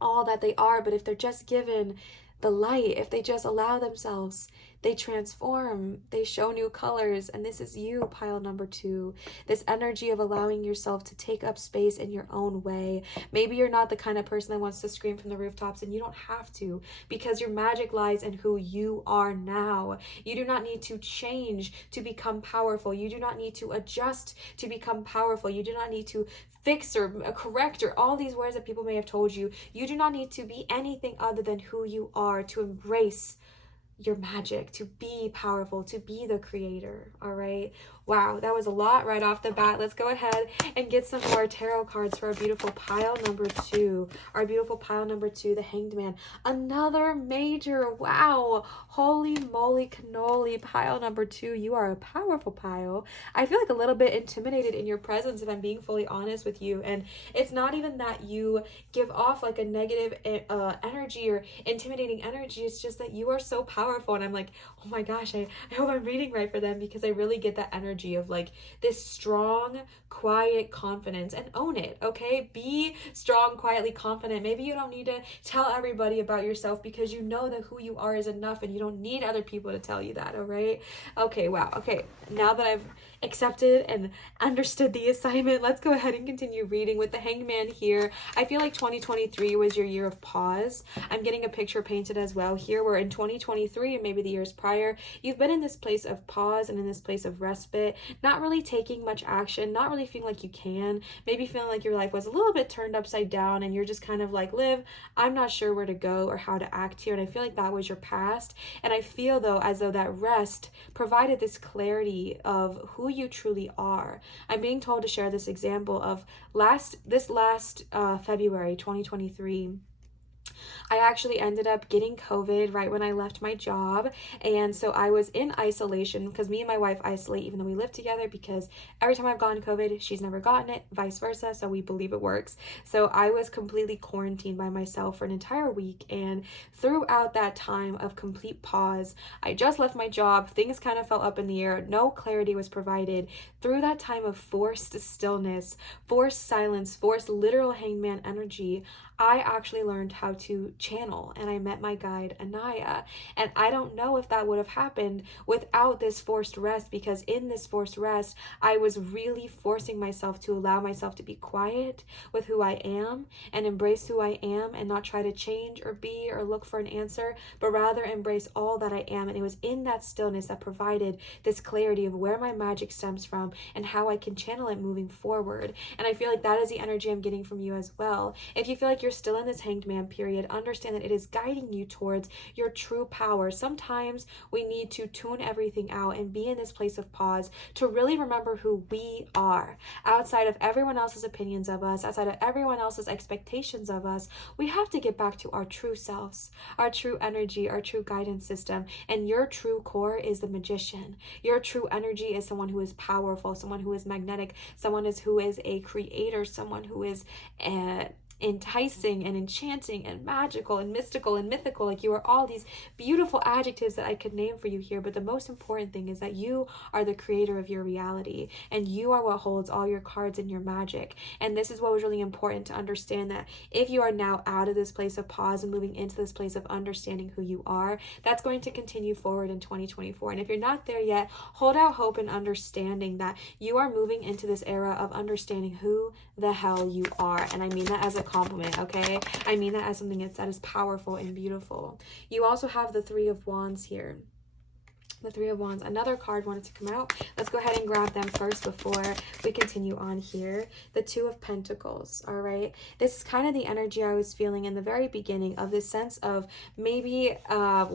all that they are. But if they're just given the light, if they just allow themselves, they transform, they show new colors. And this is you, pile number 2, this energy of allowing yourself to take up space in your own way. Maybe you're not the kind of person that wants to scream from the rooftops, and you don't have to, because your magic lies in who you are now. You do not need to change to become powerful. You do not need to adjust to become powerful. You do not need to fix or correct or all these words that people may have told you. You do not need to be anything other than who you are to embrace your magic, to be powerful, to be the creator. All right. Wow, that was a lot right off the bat. Let's go ahead and get some more tarot cards for our beautiful pile number 2. Our beautiful pile number 2, the Hanged Man. Another major. Wow. Holy moly cannoli, pile number 2. You are a powerful pile. I feel like a little bit intimidated in your presence, if I'm being fully honest with you. And it's not even that you give off like a negative energy or intimidating energy. It's just that you are so powerful. And I'm like, oh my gosh, I hope I'm reading right for them, because I really get that energy of like this strong, quiet confidence. And own it, okay? Be strong, quietly confident. Maybe you don't need to tell everybody about yourself, because you know that who you are is enough, and you don't need other people to tell you that. All right? Okay, wow. Okay, now that I've accepted and understood the assignment, let's go ahead and continue reading with the Hanged Man here. I feel like 2023 was your year of pause. I'm getting a picture painted as well here, where in 2023 and maybe the years prior, you've been in this place of pause and in this place of respite, not really taking much action, not really feeling like you can, maybe feeling like your life was a little bit turned upside down, and you're just kind of like, Liv, I'm not sure where to go or how to act here. And I feel like that was your past. And I feel though as though that rest provided this clarity of who you truly are. I'm being told to share this example of last February 2023. I actually ended up getting COVID right when I left my job. And so I was in isolation because me and my wife isolate even though we live together, because every time I've gotten COVID, she's never gotten it, vice versa. So we believe it works. So I was completely quarantined by myself for an entire week. And throughout that time of complete pause, I just left my job. Things kind of fell up in the air. No clarity was provided. Through that time of forced stillness, forced silence, forced literal hangman energy, I actually learned how to channel, and I met my guide Ineya. And I don't know if that would have happened without this forced rest, because in this forced rest, I was really forcing myself to allow myself to be quiet with who I am and embrace who I am, and not try to change or be or look for an answer, but rather embrace all that I am. And it was in that stillness that provided this clarity of where my magic stems from and how I can channel it moving forward. And I feel like that is the energy I'm getting from you as well. If you feel like you're still in this hanged man period, understand that it is guiding you towards your true power. Sometimes we need to tune everything out and be in this place of pause to really remember who we are. Outside of everyone else's opinions of us, outside of everyone else's expectations of us, we have to get back to our true selves, our true energy, our true guidance system. And your true core is the magician. Your true energy is someone who is powerful, someone who is magnetic, someone who is a creator, someone who is enticing and enchanting and magical and mystical and mythical. Like, you are all these beautiful adjectives that I could name for you here, but the most important thing is that you are the creator of your reality, and you are what holds all your cards and your magic. And this is what was really important to understand, that if you are now out of this place of pause and moving into this place of understanding who you are, that's going to continue forward in 2024. And if you're not there yet, hold out hope and understanding that you are moving into this era of understanding who the hell you are. And I mean that as a compliment, okay? I mean that as something that is powerful and beautiful. You also have the Three of Wands here. The Three of Wands, another card wanted to come out. Let's go ahead and grab them first before we continue on here. The Two of Pentacles, all right? This is kind of the energy I was feeling in the very beginning, of this sense of maybe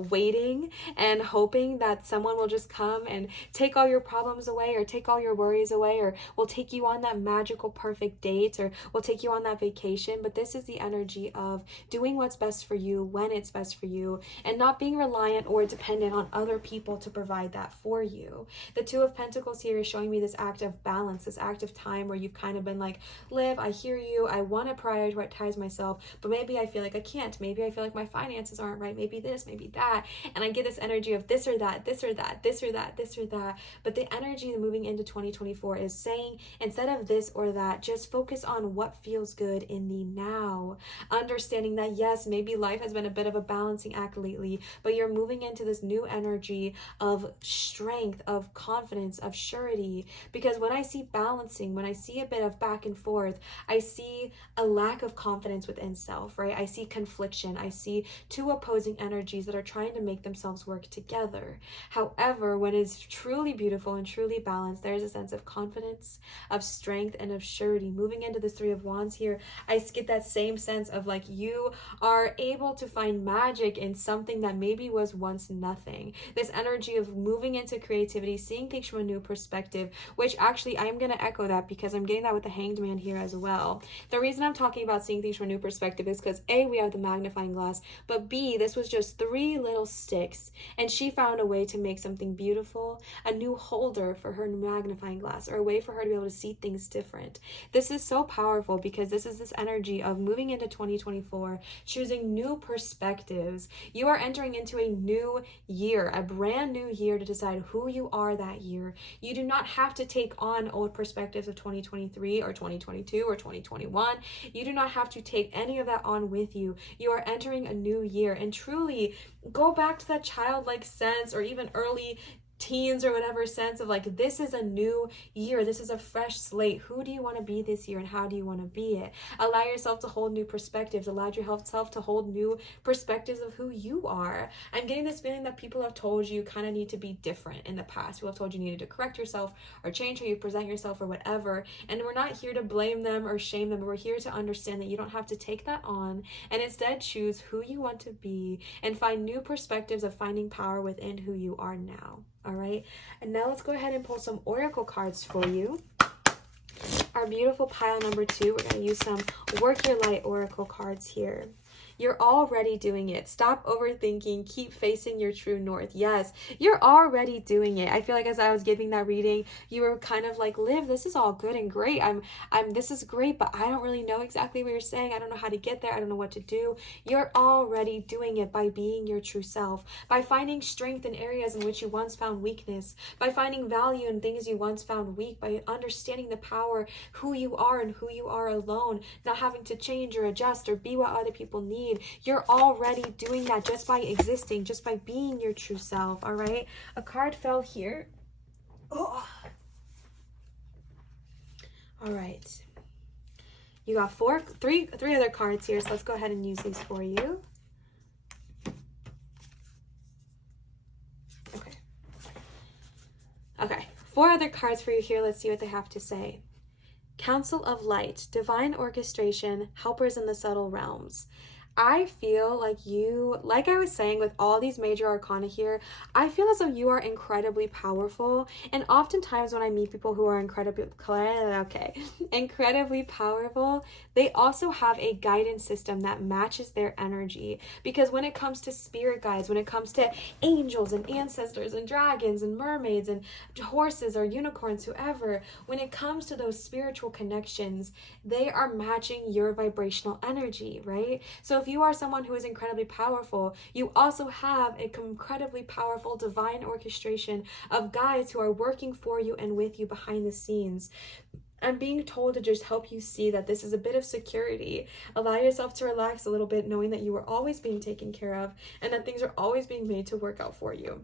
waiting and hoping that someone will just come and take all your problems away, or take all your worries away, or will take you on that magical perfect date, or will take you on that vacation. But this is the energy of doing what's best for you when it's best for you, and not being reliant or dependent on other people to provide that for you. The Two of Pentacles here is showing me this act of balance, this act of time where you've kind of been like, Liv, I hear you, I want to prioritize myself, but maybe I feel like I can't, maybe I feel like my finances aren't right, maybe this, maybe that, and I get this energy of this or that, this or that, this or that, this or that. But the energy moving into 2024 is saying, instead of this or that, just focus on what feels good in the now. Understanding that yes, maybe life has been a bit of a balancing act lately, but you're moving into this new energy of strength, of confidence, of surety. Because when I see balancing, when I see a bit of back and forth, I see a lack of confidence within self, right? I see confliction. I see two opposing energies that are trying to make themselves work together. However, when it's truly beautiful and truly balanced, there's a sense of confidence, of strength, and of surety. Moving into this Three of Wands here, I get that same sense of like you are able to find magic in something that maybe was once nothing. This energy of moving into creativity, seeing things from a new perspective, which actually I'm going to echo that because I'm getting that with the Hanged Man here as well. The reason I'm talking about seeing things from a new perspective is because A, we have the magnifying glass, but B, this was just 3 little sticks, and she found a way to make something beautiful, a new holder for her magnifying glass, or a way for her to be able to see things different. This is so powerful because this is this energy of moving into 2024, choosing new perspectives. You are entering into a new year, a brand new year, to decide who you are that year. You do not have to take on old perspectives of 2023 or 2022 or 2021. You do not have to take any of that on with you. You are entering a new year, and truly go back to that childlike sense, or even early teens or whatever sense of like, this is a new year, this is a fresh slate. Who do you want to be this year, and how do you want to be it? Allow yourself to hold new perspectives. Allow yourself to hold new perspectives of who you are. I'm getting this feeling that people have told you kind of need to be different in the past. People have told you needed to correct yourself or change how you present yourself or whatever, and we're not here to blame them or shame them, but we're here to understand that you don't have to take that on, and instead choose who you want to be and find new perspectives of finding power within who you are now. All right, and now let's go ahead and pull some oracle cards for you. Our beautiful pile number 2, we're going to use some Work Your Light oracle cards here. You're already doing it. Stop overthinking. Keep facing your true north. Yes, you're already doing it. I feel like as I was giving that reading, you were kind of like, Liv, this is all good and great. This is great, but I don't really know exactly what you're saying. I don't know how to get there. I don't know what to do. You're already doing it by being your true self, by finding strength in areas in which you once found weakness, by finding value in things you once found weak, by understanding the power, who you are and who you are alone, not having to change or adjust or be what other people need. You're already doing that just by existing, just by being your true self, all right? A card fell here. Oh. All right. You got three other cards here, so let's go ahead and use these for you. Okay, 4 other cards for you here. Let's see what they have to say. Council of Light, Divine Orchestration, Helpers in the Subtle Realms. I feel like you, like I was saying with all these major arcana here, I feel as though you are incredibly powerful. And oftentimes when I meet people who are incredibly powerful, they also have a guidance system that matches their energy. Because when it comes to spirit guides, when it comes to angels and ancestors and dragons and mermaids and horses or unicorns, whoever, when it comes to those spiritual connections, they are matching your vibrational energy, right? So if you are someone who is incredibly powerful, you also have an incredibly powerful divine orchestration of guides who are working for you and with you behind the scenes. I'm being told to just help you see that this is a bit of security. Allow yourself to relax a little bit, knowing that you are always being taken care of and that things are always being made to work out for you.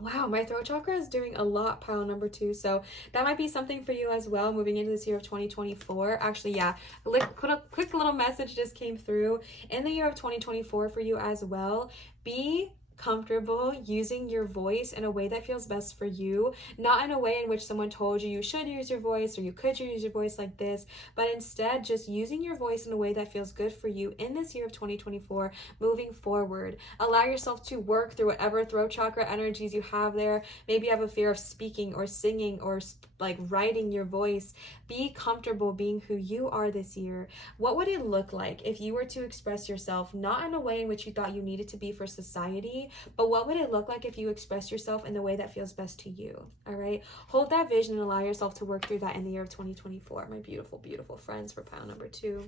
Wow, my throat chakra is doing a lot, pile number 2. So that might be something for you as well, moving into this year of 2024. Actually, yeah, a quick little message just came through. In the year of 2024 for you as well, be comfortable using your voice in a way that feels best for you, not in a way in which someone told you you should use your voice or you could use your voice like this, but instead just using your voice in a way that feels good for you in this year of 2024 moving forward. Allow yourself to work through whatever throat chakra energies you have there. Maybe you have a fear of speaking or singing or like writing your voice. Be comfortable being who you are this year. What would it look like if you were to express yourself not in a way in which you thought you needed to be for society, but what would it look like if you express yourself in the way that feels best to you? All right, hold that vision and allow yourself to work through that in the year of 2024, my beautiful, beautiful friends. For pile number 2,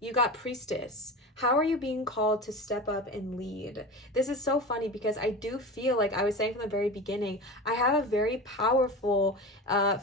you got Priestess. How are you being called to step up and lead? This is so funny because I do feel like I was saying from the very beginning, I have a very powerful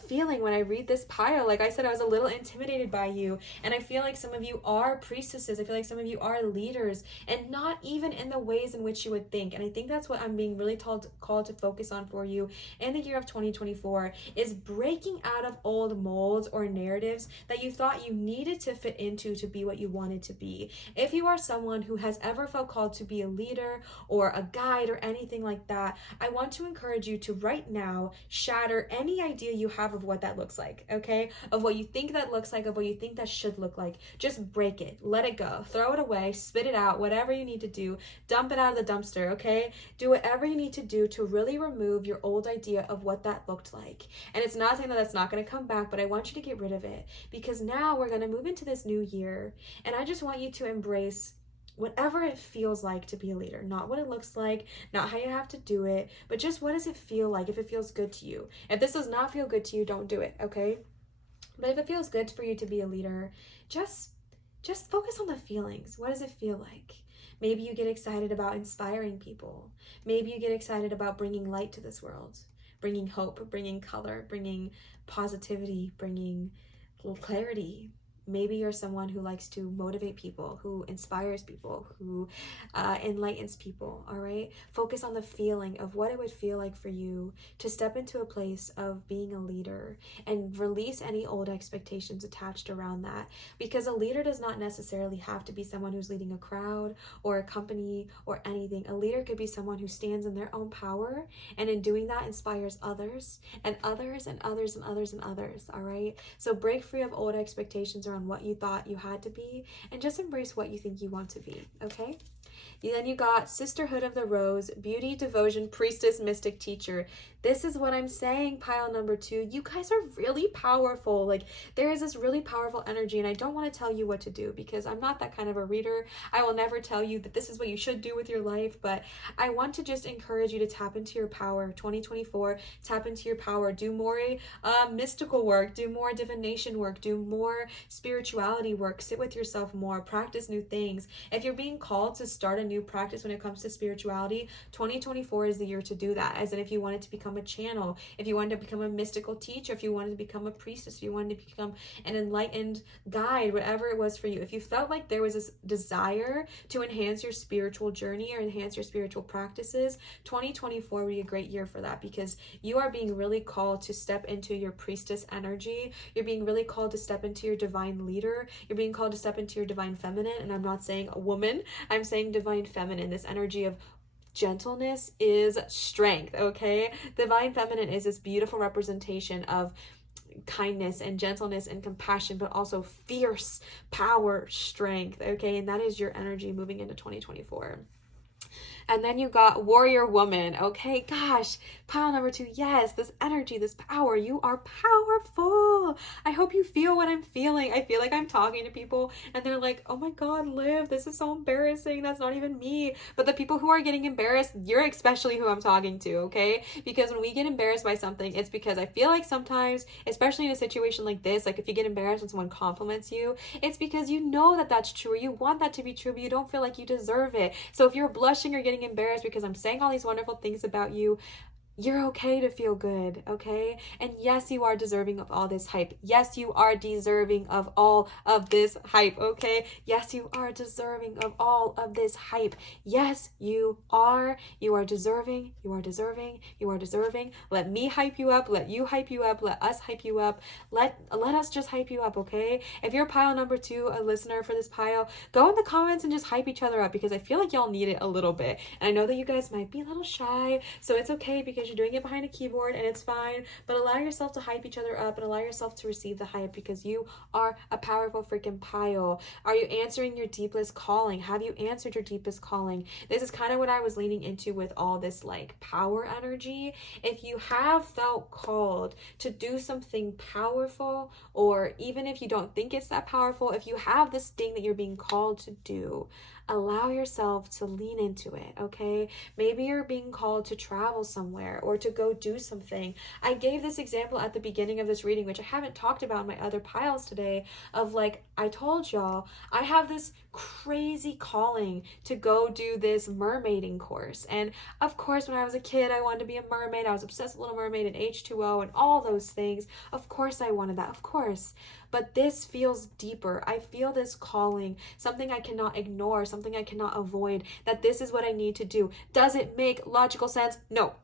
feeling when I read this pile. Like I said, I was a little intimidated by you, and I feel like some of you are priestesses. I feel like some of you are leaders, and not even in the ways in which you would think. And I think that's what I'm being really called to focus on for you in the year of 2024 is breaking out of old molds or narratives that you thought you needed to fit into to be what you wanted to be. If you are someone who has ever felt called to be a leader or a guide or anything like that, I want to encourage you to right now shatter any idea you have of what that looks like, okay? Of what you think that looks like, of what you think that should look like. Just break it, let it go, throw it away, spit it out, whatever you need to do, dump it out of the dumpster, okay? Do whatever you need to do to really remove your old idea of what that looked like. And it's not saying that that's not going to come back, but I want you to get rid of it because now we're going to move into this new year, and I just want you to embrace whatever it feels like to be a leader. Not what it looks like, not how you have to do it, but just what does it feel like if it feels good to you. If this does not feel good to you, don't do it, okay? But if it feels good for you to be a leader, just focus on the feelings. What does it feel like? Maybe you get excited about inspiring people. Maybe you get excited about bringing light to this world, bringing hope, bringing color, bringing positivity, bringing clarity. Maybe you're someone who likes to motivate people, who inspires people, who enlightens people, all right? Focus on the feeling of what it would feel like for you to step into a place of being a leader and release any old expectations attached around that. Because a leader does not necessarily have to be someone who's leading a crowd or a company or anything. A leader could be someone who stands in their own power and in doing that inspires others and others and others and others and others, all right? So break free of old expectations around on what you thought you had to be, and just embrace what you think you want to be, okay? Then you got Sisterhood of the Rose, Beauty, Devotion, Priestess, Mystic, Teacher. This is what I'm saying, pile number 2. You guys are really powerful. Like, there is this really powerful energy, and I don't want to tell you what to do because I'm not that kind of a reader. I will never tell you that this is what you should do with your life, but I want to just encourage you to tap into your power. 2024, tap into your power. Do more mystical work, do more divination work, do more spirituality work, sit with yourself more, practice new things. If you're being called to start a new practice when it comes to spirituality, 2024 is the year to do that. As in, if you wanted to become a channel, if you wanted to become a mystical teacher, if you wanted to become a priestess, if you wanted to become an enlightened guide, whatever it was for you, if you felt like there was this desire to enhance your spiritual journey or enhance your spiritual practices, 2024 would be a great year for that, because you are being really called to step into your priestess energy. You're being really called to step into your divine leader. You're being called to step into your divine feminine, and I'm not saying a woman, I'm saying divine feminine. This energy of gentleness is strength, okay? Divine feminine is this beautiful representation of kindness and gentleness and compassion, but also fierce power, strength, okay? And that is your energy moving into 2024. And then you got Warrior Woman. Okay, gosh, pile number 2. Yes, this energy, this power. You are powerful. I hope you feel what I'm feeling. I feel like I'm talking to people and they're like, oh my God, Liv, this is so embarrassing. That's not even me. But the people who are getting embarrassed, you're especially who I'm talking to, okay? Because when we get embarrassed by something, it's because I feel like sometimes, especially in a situation like this, like if you get embarrassed when someone compliments you, it's because you know that that's true, or you want that to be true, but you don't feel like you deserve it. So if you're blushing or getting embarrassed because I'm saying all these wonderful things about you, you're okay to feel good, okay? And yes, you are deserving of all this hype. Yes, you are deserving of all of this hype, okay? Yes, you are deserving of all of this hype. Yes, you are. You are deserving. You are deserving. You are deserving. Let me hype you up. Let you hype you up. Let us hype you up. Let us just hype you up, okay? If you're pile number 2, a listener for this pile, go in the comments and just hype each other up, because I feel like y'all need it a little bit. And I know that you guys might be a little shy, so it's okay, because you're doing it behind a keyboard and it's fine, but allow yourself to hype each other up and allow yourself to receive the hype, because you are a powerful freaking pile. Are you answering your deepest calling? Have you answered your deepest calling? This is kind of what I was leaning into with all this like power energy. If you have felt called to do something powerful, or even if you don't think it's that powerful, if you have this thing that you're being called to do, allow yourself to lean into it, okay? Maybe you're being called to travel somewhere or to go do something. I gave this example at the beginning of this reading, which I haven't talked about in my other piles today, of like, I told y'all, I have this crazy calling to go do this mermaiding course. And of course, when I was a kid, I wanted to be a mermaid. I was obsessed with Little Mermaid and H2O and all those things. Of course I wanted that, of course. But this feels deeper. I feel this calling, something I cannot ignore, something I cannot avoid, that this is what I need to do. Does it make logical sense? No.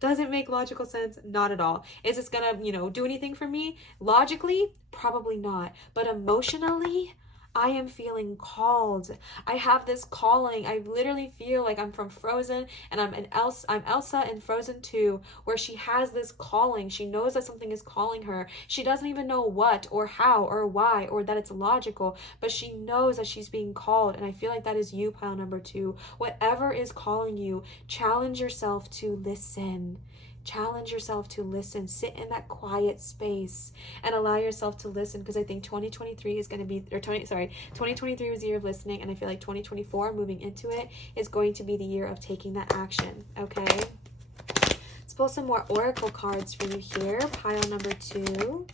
Does it make logical sense? Not at all. Is this gonna, do anything for me? Logically, probably not. But emotionally, I am feeling called. I have this calling. I literally feel like I'm from Frozen, and I'm Elsa in Frozen 2, where she has this calling. She knows that something is calling her. She doesn't even know what or how or why or that it's logical, but she knows that she's being called. And I feel like that is you, pile number 2. Whatever is calling you, challenge yourself to listen. Challenge yourself to listen. Sit in that quiet space and allow yourself to listen, because I think 2023 is going to be, 2023 was the year of listening, and I feel like 2024, moving into it, is going to be the year of taking that action, okay? Let's pull some more oracle cards for you here, pile number 2.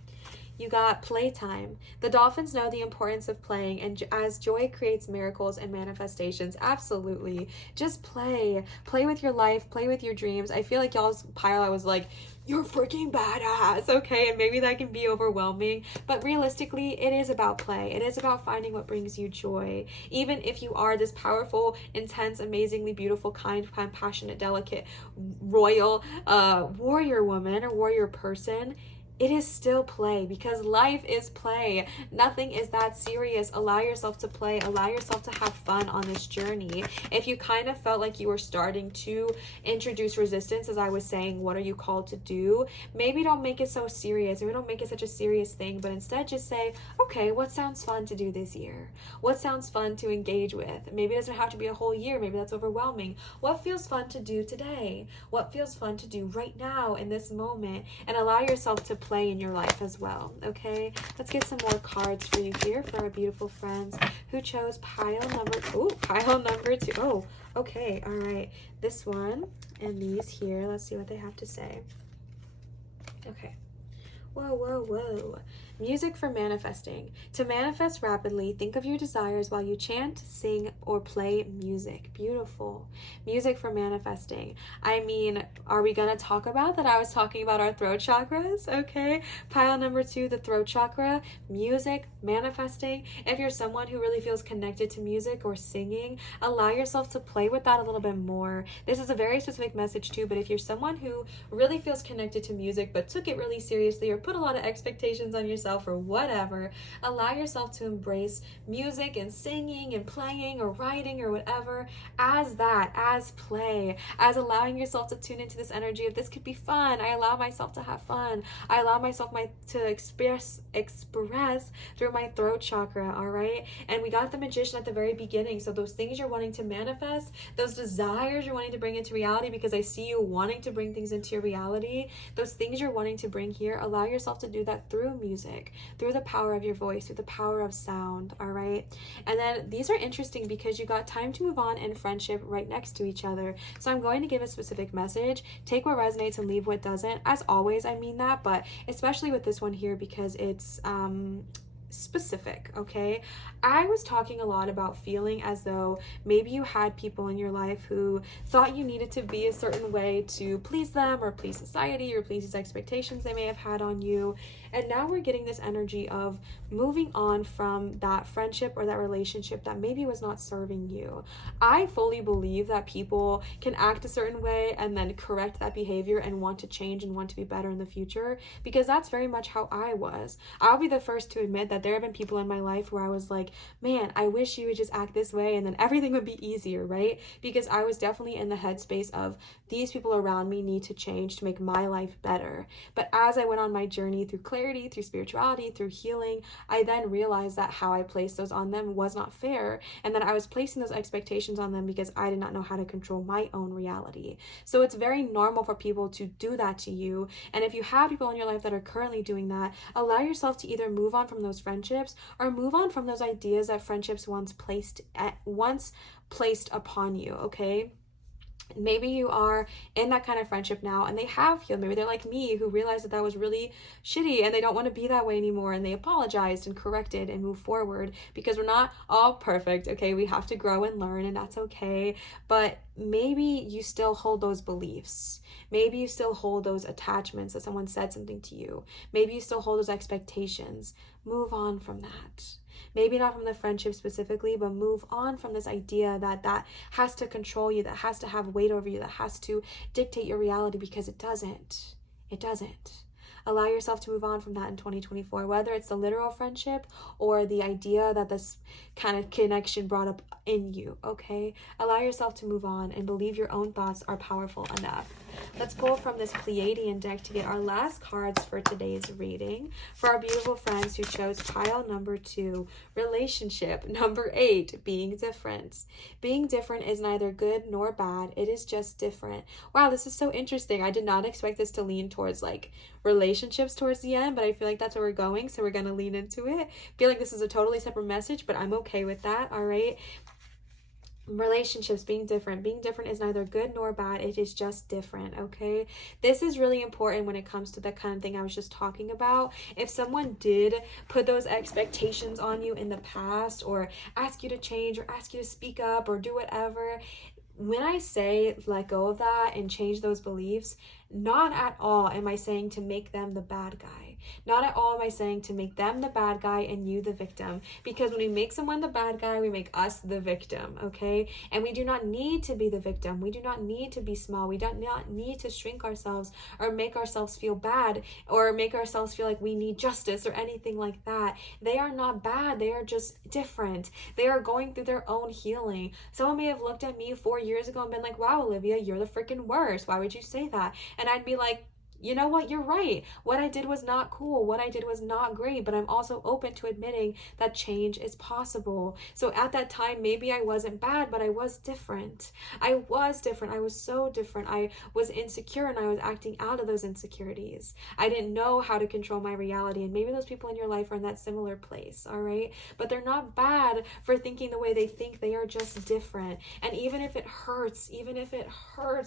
You got playtime. The dolphins know the importance of playing, and as joy creates miracles and manifestations, absolutely. Just play. Play with your life. Play with your dreams. I feel like y'all's pile, I was like, you're freaking badass, okay? And maybe that can be overwhelming, but realistically, it is about play. It is about finding what brings you joy. Even if you are this powerful, intense, amazingly beautiful, kind, passionate, delicate, royal warrior woman or warrior person, it is still play, because life is play. Nothing is that serious. Allow yourself to play. Allow yourself to have fun on this journey. If you kind of felt like you were starting to introduce resistance, as I was saying, what are you called to do? Maybe don't make it so serious. Maybe don't make it such a serious thing, but instead just say, okay, what sounds fun to do this year? What sounds fun to engage with? Maybe it doesn't have to be a whole year. Maybe that's overwhelming. What feels fun to do today? What feels fun to do right now in this moment? And allow yourself to play in your life as well, okay? Let's get some more cards for you here for our beautiful friends who chose pile number 2. Oh, okay, all right. This one and these here. Let's see what they have to say. Okay. Whoa, whoa, whoa. Music for manifesting. To manifest rapidly, think of your desires while you chant, sing, or play music. Beautiful. Music for manifesting. I mean, are we going to talk about that? I was talking about our throat chakras, okay? Pile number 2, the throat chakra, music, manifesting. If you're someone who really feels connected to music or singing, allow yourself to play with that a little bit more. This is a very specific message too, but if you're someone who really feels connected to music but took it really seriously or put a lot of expectations on yourself or whatever, allow yourself to embrace music and singing and playing or writing or whatever as that, as play, as allowing yourself to tune into this energy of this could be fun. I allow myself to have fun. I allow myself to express through my throat chakra, all right? And we got the Magician at the very beginning. So those things you're wanting to manifest, those desires you're wanting to bring into reality, because I see you wanting to bring things into your reality, those things you're wanting to bring here, allow yourself to do that through music, through the power of your voice, through the power of sound, all right? And then these are interesting because you got time to move on and friendship right next to each other. So I'm going to give a specific message. Take what resonates and leave what doesn't. As always, I mean that, but especially with this one here because it's specific, okay? I was talking a lot about feeling as though maybe you had people in your life who thought you needed to be a certain way to please them or please society or please these expectations they may have had on you. And now we're getting this energy of moving on from that friendship or that relationship that maybe was not serving you. I fully believe that people can act a certain way and then correct that behavior and want to change and want to be better in the future, because that's very much how I was. I'll be the first to admit that there have been people in my life where I was like, man, I wish you would just act this way and then everything would be easier, right? Because I was definitely in the headspace of these people around me need to change to make my life better. But as I went on my journey through clarity, through spirituality, through healing, I then realized that how I placed those on them was not fair, and that I was placing those expectations on them because I did not know how to control my own reality. So it's very normal for people to do that to you, and if you have people in your life that are currently doing that, allow yourself to either move on from those friendships or move on from those ideas that friendships once placed upon you, okay? Maybe you are in that kind of friendship now and they have healed. Maybe they're like me who realized that was really shitty and they don't want to be that way anymore, and they apologized and corrected and moved forward, because we're not all perfect, okay? We have to grow and learn, and that's okay. But maybe you still hold those beliefs. Maybe you still hold those attachments that someone said something to you. Maybe you still hold those expectations. Move on from that. Maybe not from the friendship specifically, but move on from this idea that that has to control you, that has to have weight over you, that has to dictate your reality, because it doesn't. It doesn't. Allow yourself to move on from that in 2024, whether it's the literal friendship or the idea that this kind of connection brought up in you, okay? Allow yourself to move on and believe your own thoughts are powerful enough. Let's pull from this Pleiadian deck to get our last cards for today's reading. For our beautiful friends who chose pile number 2, relationship number 8, being different. Being different is neither good nor bad. It is just different. Wow, this is so interesting. I did not expect this to lean towards like relationships towards the end, but I feel like that's where we're going, so we're going to lean into it. I feel like this is a totally separate message, but I'm okay with that, all right? Relationships, being different is neither good nor bad. It is just different, okay? This is really important when it comes to the kind of thing I was just talking about. If someone did put those expectations on you in the past, or ask you to change, or ask you to speak up, or do whatever, when I say let go of that and change those beliefs, not at all am I saying to make them the bad guy. Not at all am I saying to make them the bad guy and you the victim, because when we make someone the bad guy, we make us the victim, okay? And we do not need to be the victim. We do not need to be small. We do not need to shrink ourselves or make ourselves feel bad or make ourselves feel like we need justice or anything like that. They are not bad. They are just different. They are going through their own healing. Someone may have looked at me 4 years ago and been like, wow, Olivia, you're the freaking worst. Why would you say that? And I'd be like, you know what? You're right. What I did was not cool. What I did was not great, but I'm also open to admitting that change is possible. So at that time, maybe I wasn't bad, but I was different. I was different. I was so different. I was insecure and I was acting out of those insecurities. I didn't know how to control my reality. And maybe those people in your life are in that similar place, all right? But they're not bad for thinking the way they think. They are just different. And even if it hurts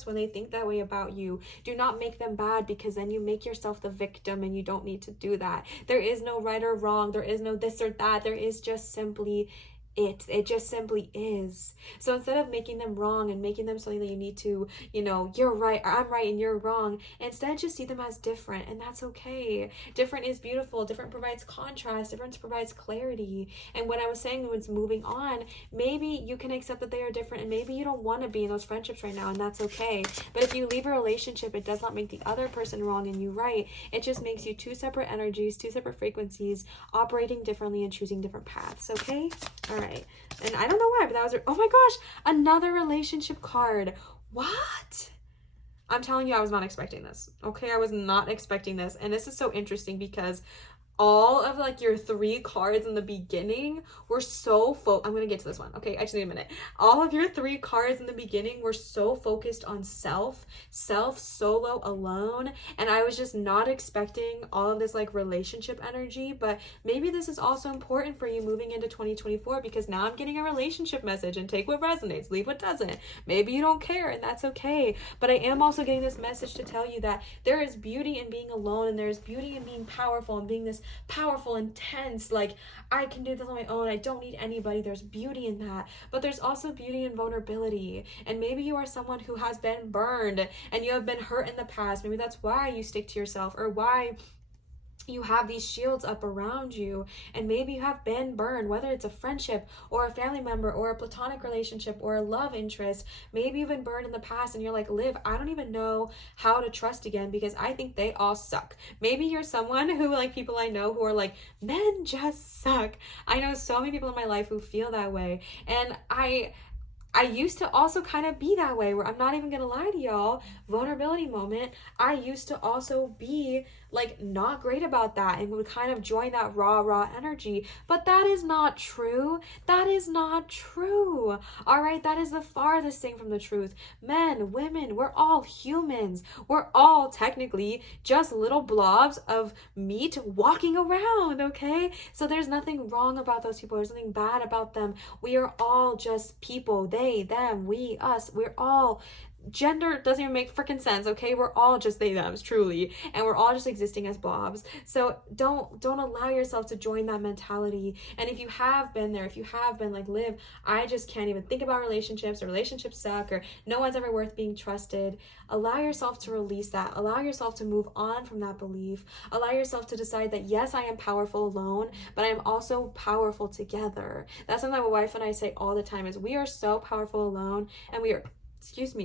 when they think that way about you, do not make them bad, because then you make yourself the victim, and you don't need to do that. There is no right or wrong. There is no this or that. There is just simply it just simply is. So instead of making them wrong and making them something that you need to, you're right, or I'm right and you're wrong, instead just see them as different, and that's okay. Different is beautiful. Different provides contrast. Difference provides clarity. And when I was saying when it's moving on, maybe you can accept that they are different, and maybe you don't want to be in those friendships right now, and that's okay. But if you leave a relationship, it does not make the other person wrong and you right. It just makes you two separate energies, two separate frequencies, operating differently and choosing different paths, okay? All right. And I don't know why, but that was, oh my gosh, another relationship card. What? I'm telling you, I was not expecting this. Okay, I was not expecting this. And this is so interesting because all of like your 3 cards in the beginning were so I'm gonna get to this one. Okay, I just need a minute. All of your 3 cards in the beginning were so focused on self, solo, alone, and I was just not expecting all of this like relationship energy. But maybe this is also important for you moving into 2024, because now I'm getting a relationship message, and take what resonates, leave what doesn't. Maybe you don't care, and that's okay. But I am also getting this message to tell you that there is beauty in being alone, and there's beauty in being powerful and being this powerful, intense, like I can do this on my own, I don't need anybody. There's beauty in that. But there's also beauty in vulnerability. And maybe you are someone who has been burned and you have been hurt in the past. Maybe that's why you stick to yourself, or why you have these shields up around you. And maybe you have been burned, whether it's a friendship or a family member or a platonic relationship or a love interest. Maybe you've been burned in the past and you're like, Liv, I don't even know how to trust again because I think they all suck. Maybe you're someone who, like, people I know who are like, men just suck. I know so many people in my life who feel that way. And I used to also kind of be that way, where I'm not even gonna lie to y'all, vulnerability moment, I used to also be like not great about that and would kind of join that raw energy. But that is not true. That is not true. All right, that is the farthest thing from the truth. Men, women, we're all humans. We're all technically just little blobs of meat walking around, okay? So there's nothing wrong about those people. There's nothing bad about them. We are all just people. They, them, we, us. We're all, gender doesn't even make freaking sense, okay? We're all just they, thems, truly, and we're all just existing as blobs. So don't allow yourself to join that mentality. And if you have been there, if you have been like, Liv, I just can't even think about relationships, or relationships suck, or no one's ever worth being trusted, allow yourself to release that. Allow yourself to move on from that belief. Allow yourself to decide that, yes, I am powerful alone, but I am also powerful together. That's something that my wife and I say all the time, is we are so powerful alone, and we are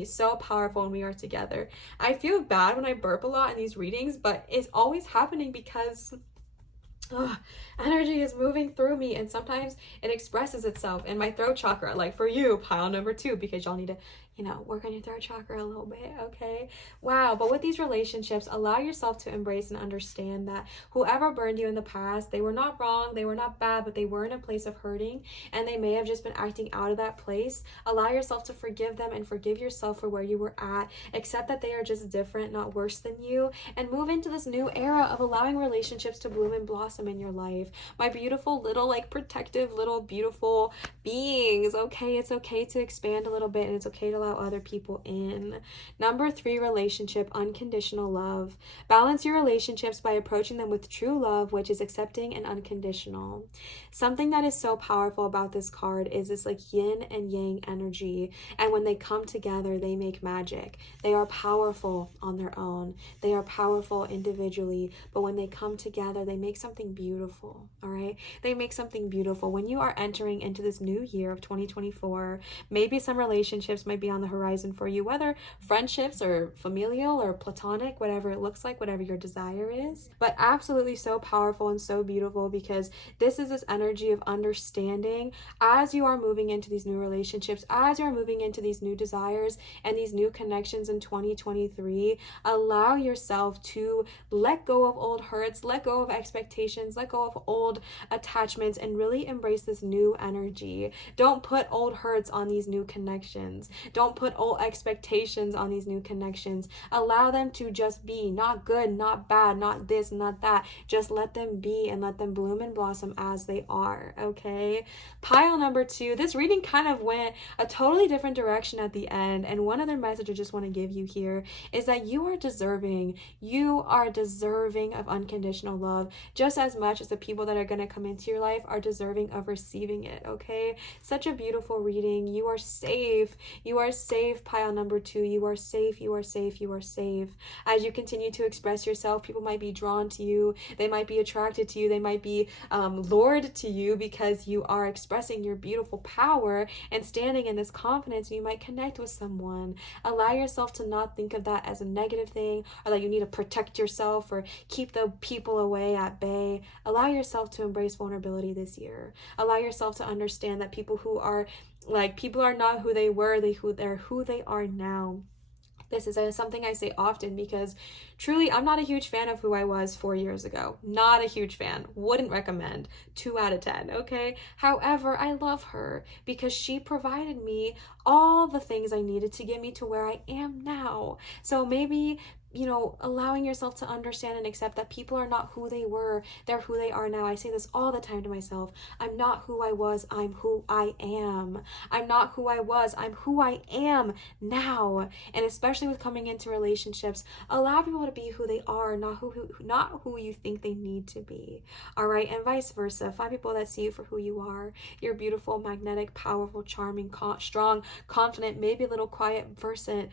so powerful when we are together. I feel bad when I burp a lot in these readings, but it's always happening because energy is moving through me, and sometimes it expresses itself in my throat chakra, like for you, pile number 2, because y'all need to work on your throat chakra a little bit, okay? Wow. But with these relationships, allow yourself to embrace and understand that whoever burned you in the past, they were not wrong, they were not bad, but they were in a place of hurting, and they may have just been acting out of that place. Allow yourself to forgive them and forgive yourself for where you were at. Accept that they are just different, not worse than you, and move into this new era of allowing relationships to bloom and blossom blossom in your life. My beautiful little, like, protective little beautiful beings, okay? It's okay to expand a little bit, and it's okay to allow other people in. Number 3, relationship, unconditional love. Balance your relationships by approaching them with true love, which is accepting and unconditional. Something that is so powerful about this card is this, like, yin and yang energy, and when they come together, they make magic. They are powerful on their own. They are powerful individually, but when they come together, they make something beautiful, all right? They make something beautiful. When you are entering into this new year of 2024, maybe some relationships might be on the horizon for you, whether friendships or familial or platonic, whatever it looks like, whatever your desire is, but absolutely so powerful and so beautiful, because this is this energy of understanding as you are moving into these new relationships, as you're moving into these new desires and these new connections in 2023. Allow yourself to let go of old hurts, let go of expectations, let go of old attachments, and really embrace this new energy. Don't put old hurts on these new connections. Don't put old expectations on these new connections. Allow them to just be, not good, not bad, not this, not that. Just let them be and let them bloom and blossom as they are, okay? Pile number 2, this reading kind of went a totally different direction at the end, and one other message I just want to give you here is that you are deserving of unconditional love just as much as the people that are going to come into your life are deserving of receiving it, okay? Such a beautiful reading. You are safe. You are safe, pile number 2. You are safe. You are safe. You are safe. As you continue to express yourself, people might be drawn to you. They might be attracted to you. They might be lured to you because you are expressing your beautiful power and standing in this confidence. You might connect with someone. Allow yourself to not think of that as a negative thing, or that you need to protect yourself or keep the people away at bay. Allow yourself to embrace vulnerability this year. Allow yourself to understand that people are not who they were, they're who they are now. This is something I say often because truly I'm not a huge fan of who I was 4 years ago. Not a huge fan. Wouldn't recommend. 2 out of 10, okay? However, I love her because she provided me all the things I needed to get me to where I am now. So maybe, allowing yourself to understand and accept that people are not who they were, they're who they are now. I say this all the time to myself. I'm not who I was, I'm who I am. I'm not who I was, I'm who I am now. And especially with coming into relationships, allow people to be who they are, not who you think they need to be. All right, and vice versa. Find people that see you for who you are. You're beautiful, magnetic, powerful, charming, strong, confident, maybe a little quiet person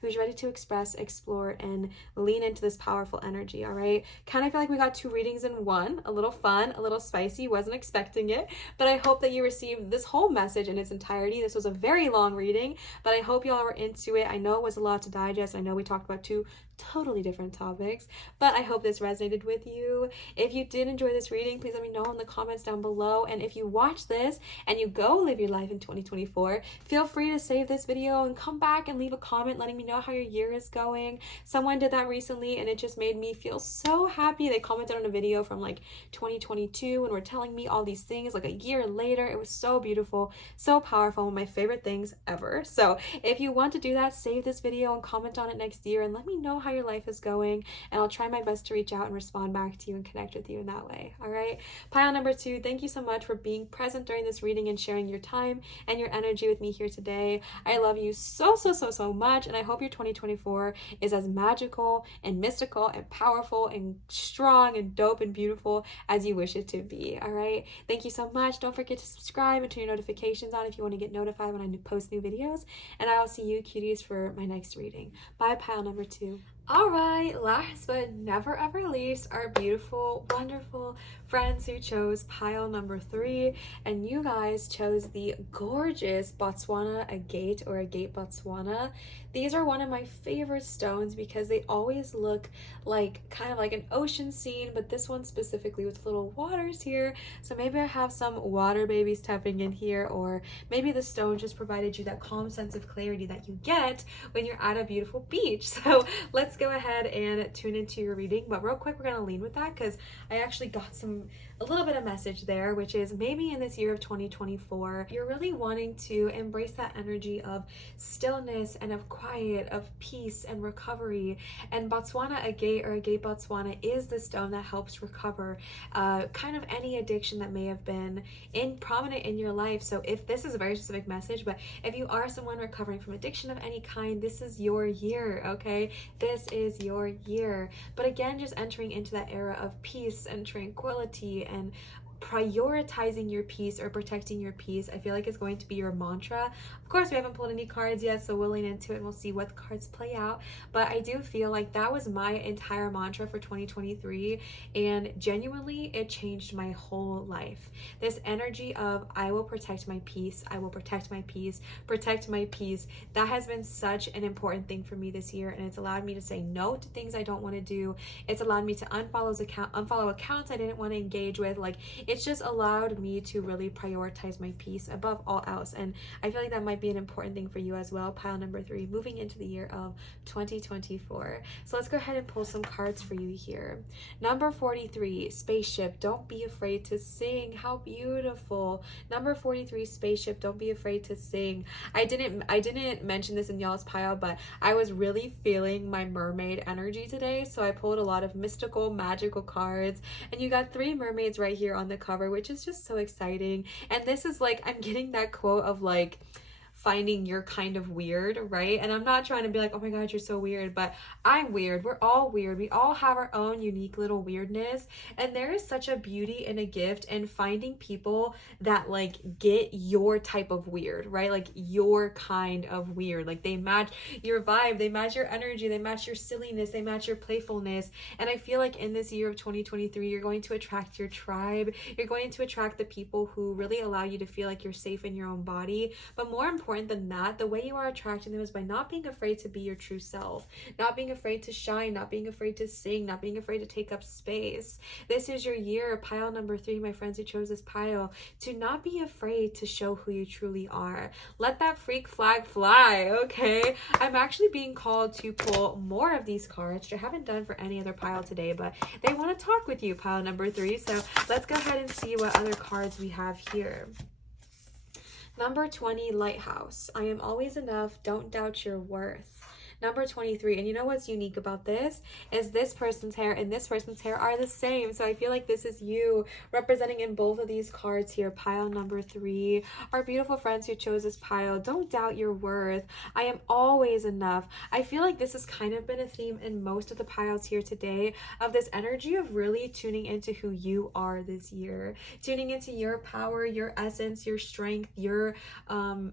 who's ready to explore, and lean into this powerful energy, all right? Kind of feel like we got 2 readings in one, a little fun, a little spicy, wasn't expecting it, but I hope that you received this whole message in its entirety. This was a very long reading, but I hope y'all were into it. I know it was a lot to digest. I know we talked about 2 totally different topics, but I hope this resonated with you. If you did enjoy this reading, please let me know in the comments down below, and if you watch this and you go live your life in 2024, feel free to save this video and come back and leave a comment letting me know how your year is going. Someone did that recently and it just made me feel so happy. They commented on a video from like 2022 and were telling me all these things like a year later. It was so beautiful, so powerful, one of my favorite things ever. So if you want to do that, save this video and comment on it next year and let me know how your life is going, and I'll try my best to reach out and respond back to you and connect with you in that way. All right, pile number 2, thank you so much for being present during this reading and sharing your time and your energy with me here today. I love you so much, and I hope your 2024 is as magical and mystical and powerful and strong and dope and beautiful as you wish it to be. All right, thank you so much. Don't forget to subscribe and turn your notifications on if you want to get notified when I post new videos, and I will see you cuties for my next reading. Bye, pile number 2. All right, last but never ever least, our beautiful, wonderful friends who chose pile number 3, and you guys chose the gorgeous Botswana agate, or agate Botswana. These are one of my favorite stones because they always look like kind of like an ocean scene, but this one specifically with little waters here. So maybe I have some water babies tapping in here, or maybe the stone just provided you that calm sense of clarity that you get when you're at a beautiful beach. So let's go ahead and tune into your reading. But real quick, we're going to lean with that because I actually got a little bit of message there, which is maybe in this year of 2024, you're really wanting to embrace that energy of stillness and of quiet, of peace and recovery. And Botswana agate, or agate Botswana, is the stone that helps recover kind of any addiction that may have been prominent in your life. So if this is a very specific message, but if you are someone recovering from addiction of any kind, this is your year, okay? This is your year. But again, just entering into that era of peace and tranquility and prioritizing your peace or protecting your peace, I feel like is going to be your mantra. Of course, we haven't pulled any cards yet, so we'll lean into it and we'll see what the cards play out. But I do feel like that was my entire mantra for 2023, and genuinely, it changed my whole life. This energy of I will protect my peace, I will protect my peace, protect my peace. That has been such an important thing for me this year, and it's allowed me to say no to things I don't want to do. It's allowed me to unfollow accounts I didn't want to engage with. Like, it's just allowed me to really prioritize my peace above all else. And I feel like that might be an important thing for you as well. Pile number 3, moving into the year of 2024. So let's go ahead and pull some cards for you here. Number 43, spaceship. Don't be afraid to sing. How beautiful. Number 43, spaceship. Don't be afraid to sing. I didn't mention this in y'all's pile, but I was really feeling my mermaid energy today. So I pulled a lot of mystical, magical cards, and you got 3 mermaids right here on the cover, which is just so exciting. And this is like, I'm getting that quote of like, finding your kind of weird, right? And I'm not trying to be like, oh my God, you're so weird, but I'm weird. We're all weird. We all have our own unique little weirdness. And there is such a beauty and a gift in finding people that like get your type of weird, right? Like your kind of weird. Like they match your vibe, they match your energy, they match your silliness, they match your playfulness. And I feel like in this year of 2023, you're going to attract your tribe. You're going to attract the people who really allow you to feel like you're safe in your own body. But more important than that, the way you are attracting them is by not being afraid to be your true self, not being afraid to shine, not being afraid to sing, not being afraid to take up space. This is your year, pile number 3, my friends who chose this pile, to not be afraid to show who you truly are. Let that freak flag fly, okay? I'm actually being called to pull more of these cards, which I haven't done for any other pile today, but they want to talk with you, pile number 3. So let's go ahead and see what other cards we have here. Number 20, lighthouse. I am always enough. Don't doubt your worth. Number 23, and you know what's unique about this is this person's hair and this person's hair are the same. So I feel like this is you representing in both of these cards here. Pile number 3, our beautiful friends who chose this pile. Don't doubt your worth. I am always enough. I feel like this has kind of been a theme in most of the piles here today, of this energy of really tuning into who you are this year, tuning into your power, your essence, your strength, your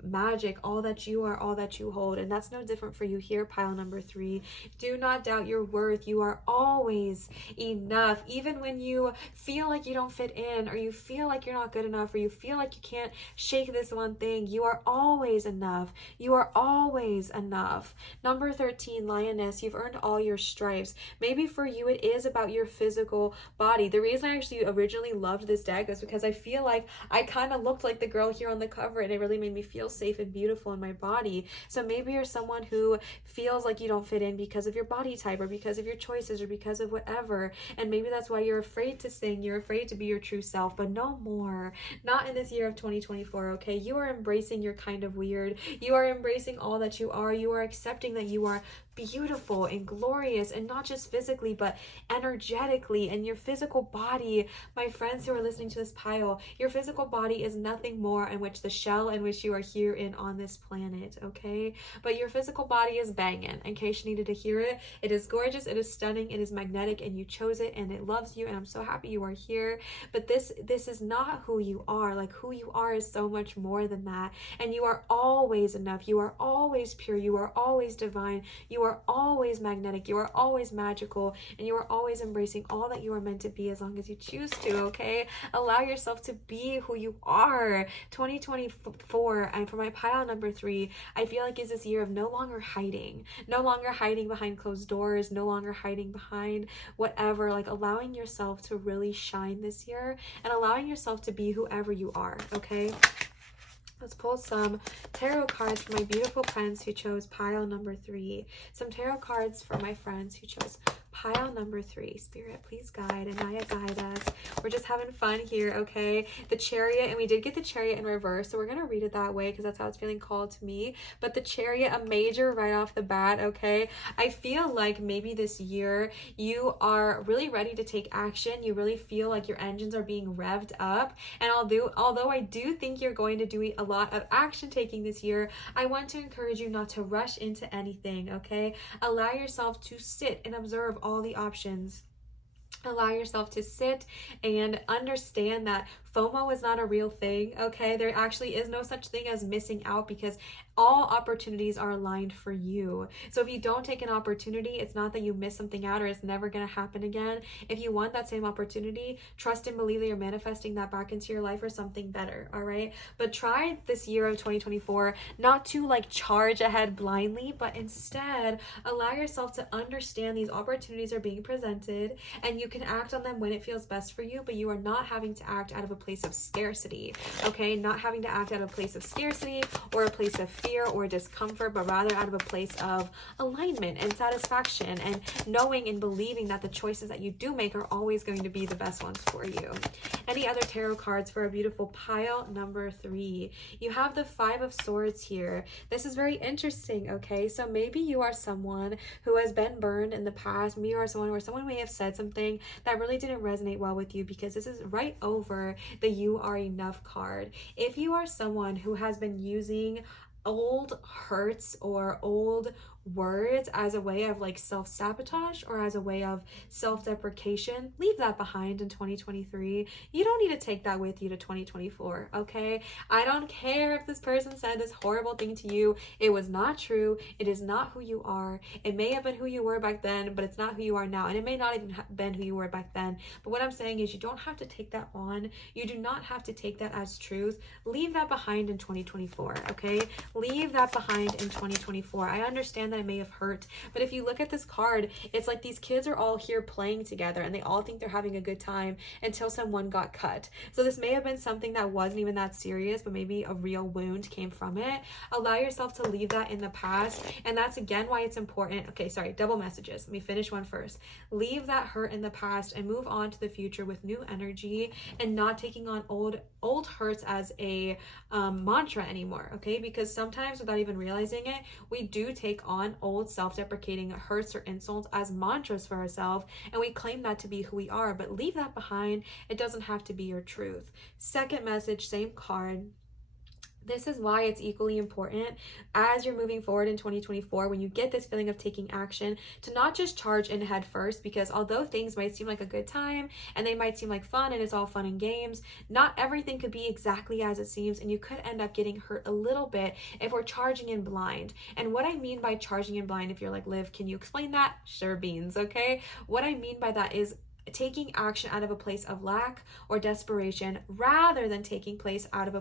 magic, all that you are, all that you hold. And that's no different for you here, pile number 3. Do not doubt your worth. You are always enough. Even when you feel like you don't fit in, or you feel like you're not good enough, or you feel like you can't shake this one thing, you are always enough. You are always enough. Number 13, lioness. You've earned all your stripes. Maybe for you it is about your physical body. The reason I actually originally loved this deck is because I feel like I kind of looked like the girl here on the cover, and it really made me feel safe and beautiful in my body. So maybe you're someone who feels like you don't fit in because of your body type, or because of your choices, or because of whatever, and maybe that's why you're afraid to sing, you're afraid to be your true self. But no more, not in this year of 2024, okay? You are embracing your kind of weird. You are embracing all that you are. You are accepting that you are beautiful and glorious, and not just physically but energetically. And your physical body, my friends who are listening to this pile, your physical body is nothing more in which the shell in which you are here in on this planet, okay? But your physical body is banging, in case you needed to hear it. It is gorgeous, it is stunning, it is magnetic, and you chose it, and it loves you, and I'm so happy you are here. But this is not who you are. Like, who you are is so much more than that, and you are always enough. You are always pure. You are always divine. You are always magnetic. You are always magical, and you are always embracing all that you are meant to be, as long as you choose to, okay? Allow yourself to be who you are. 2024, and for my pile number 3, I feel like is this year of no longer hiding behind closed doors, no longer hiding behind whatever, like allowing yourself to really shine this year, and allowing yourself to be whoever you are, okay? Let's pull some tarot cards for my beautiful friends who chose pile number 3. Some tarot cards for my friends who chose pile number 3. Spirit, please guide. Ineya, guide us. We're just having fun here, okay? The Chariot, and we did get the Chariot in reverse, so we're going to read it that way because that's how it's feeling called to me. But the Chariot, a major right off the bat, okay? I feel like maybe this year you are really ready to take action. You really feel like your engines are being revved up. And although I do think you're going to do a lot of action taking this year, I want to encourage you not to rush into anything, okay? Allow yourself to sit and observe all the options. Allow yourself to sit and understand that FOMO is not a real thing, okay? There actually is no such thing as missing out because all opportunities are aligned for you. So if you don't take an opportunity, it's not that you miss something out or it's never going to happen again. If you want that same opportunity, trust and believe that you're manifesting that back into your life or something better, all right? But try this year of 2024 not to like charge ahead blindly, but instead allow yourself to understand these opportunities are being presented and you can act on them when it feels best for you, but you are not having to act out of a place of scarcity, okay? Not having to act out of a place of scarcity or a place of fear or discomfort, but rather out of a place of alignment and satisfaction and knowing and believing that the choices that you do make are always going to be the best ones for you. Any other tarot cards for a beautiful pile number 3? You have the 5 of Swords here. This is very interesting, okay? So maybe you are someone who has been burned in the past. Maybe you are someone where someone may have said something that really didn't resonate well with you because this is right over the You Are Enough card. If you are someone who has been using old hurts or old words as a way of like self-sabotage or as a way of self-deprecation, leave that behind in 2023. You don't need to take that with you to 2024, okay? I don't care if this person said this horrible thing to you. It was not true. It is not who you are. It may have been who you were back then, but it's not who you are now. And it may not even have been who you were back then. But what I'm saying is you don't have to take that on. You do not have to take that as truth. Leave that behind in 2024, okay? Leave that behind in 2024. I understand that it may have hurt, but if you look at this card, it's like these kids are all here playing together and they all think they're having a good time until someone got cut. So this may have been something that wasn't even that serious, but maybe a real wound came from it. Allow yourself to leave that in the past, and that's again why it's important. Okay, sorry, double messages. Let me finish one first. Leave that hurt in the past and move on to the future with new energy and not taking on old hurts as a mantra anymore, okay? Because sometimes without even realizing it, we do take on old self-deprecating hurts or insults as mantras for ourselves, and we claim that to be who we are, but leave that behind. It doesn't have to be your truth. Second message, same card. This is why it's equally important as you're moving forward in 2024, when you get this feeling of taking action, to not just charge in head first, because although things might seem like a good time and they might seem like fun and it's all fun and games, not everything could be exactly as it seems, and you could end up getting hurt a little bit if we're charging in blind. And what I mean by charging in blind, if you're like, Liv, can you explain that? Sure beans, okay? What I mean by that is taking action out of a place of lack or desperation rather than taking action out of a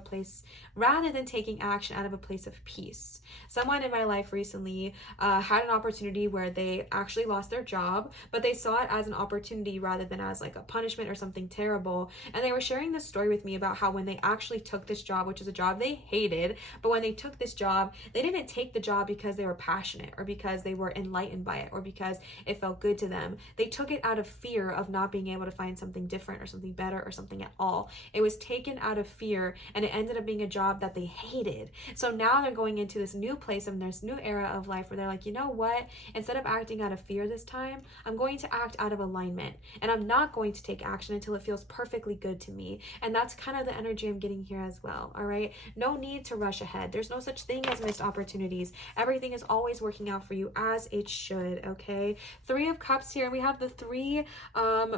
place of peace. Someone in my life recently had an opportunity where they actually lost their job, but they saw it as an opportunity rather than as like a punishment or something terrible. And they were sharing this story with me about how when they actually took this job, which is a job they hated, but when they took this job, they didn't take the job because they were passionate or because they were enlightened by it or because it felt good to them. They took it out of fear of not being able to find something different or something better or something at all. It was taken out of fear, and it ended up being a job that they hated. So now they're going into this new place and this new era of life where they're like, you know what? Instead of acting out of fear this time, I'm going to act out of alignment, and I'm not going to take action until it feels perfectly good to me. And that's kind of the energy I'm getting here as well, all right? No need to rush ahead. There's no such thing as missed opportunities. Everything is always working out for you as it should, okay? 3 of Cups here, and we have the 3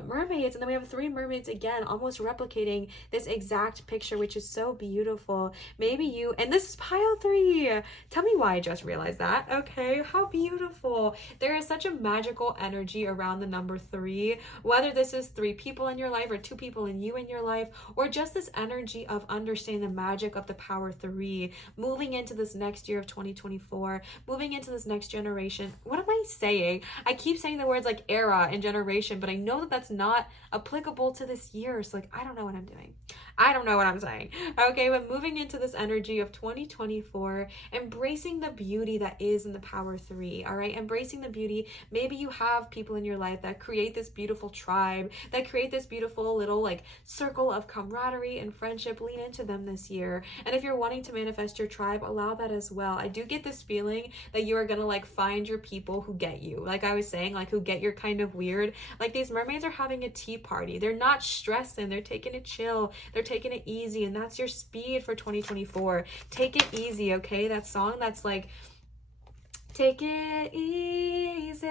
mermaids, and then we have 3 mermaids again, almost replicating this exact picture, which is so beautiful. Maybe you, and this is pile 3, 3. Tell me why I just realized that. Okay, how beautiful. There is such a magical energy around the number 3, whether this is 3 people in your life or 2 people in you in your life, or just this energy of understanding the magic of the power 3, moving into this next year of 2024, moving into this next generation. What am I saying? I keep saying the words like era and generation, but I know that that's not applicable to this year. So like, I don't know what I'm doing. I don't know what I'm saying. Okay, but moving into this energy of 2024, embracing the beauty that is in the power 3, all right? Embracing the beauty. Maybe you have people in your life that create this beautiful tribe, that create this beautiful little like circle of camaraderie and friendship. Lean into them this year. And if you're wanting to manifest your tribe, allow that as well. I do get this feeling that you are gonna like find your people who get you. Like I was saying, like who get your kind of weird. Like these mermaids are having a tea party. They're not stressing. They're taking it chill. They're taking it easy, and that's your speed for 2024. Take it easy, okay? That song that's like, take it easy.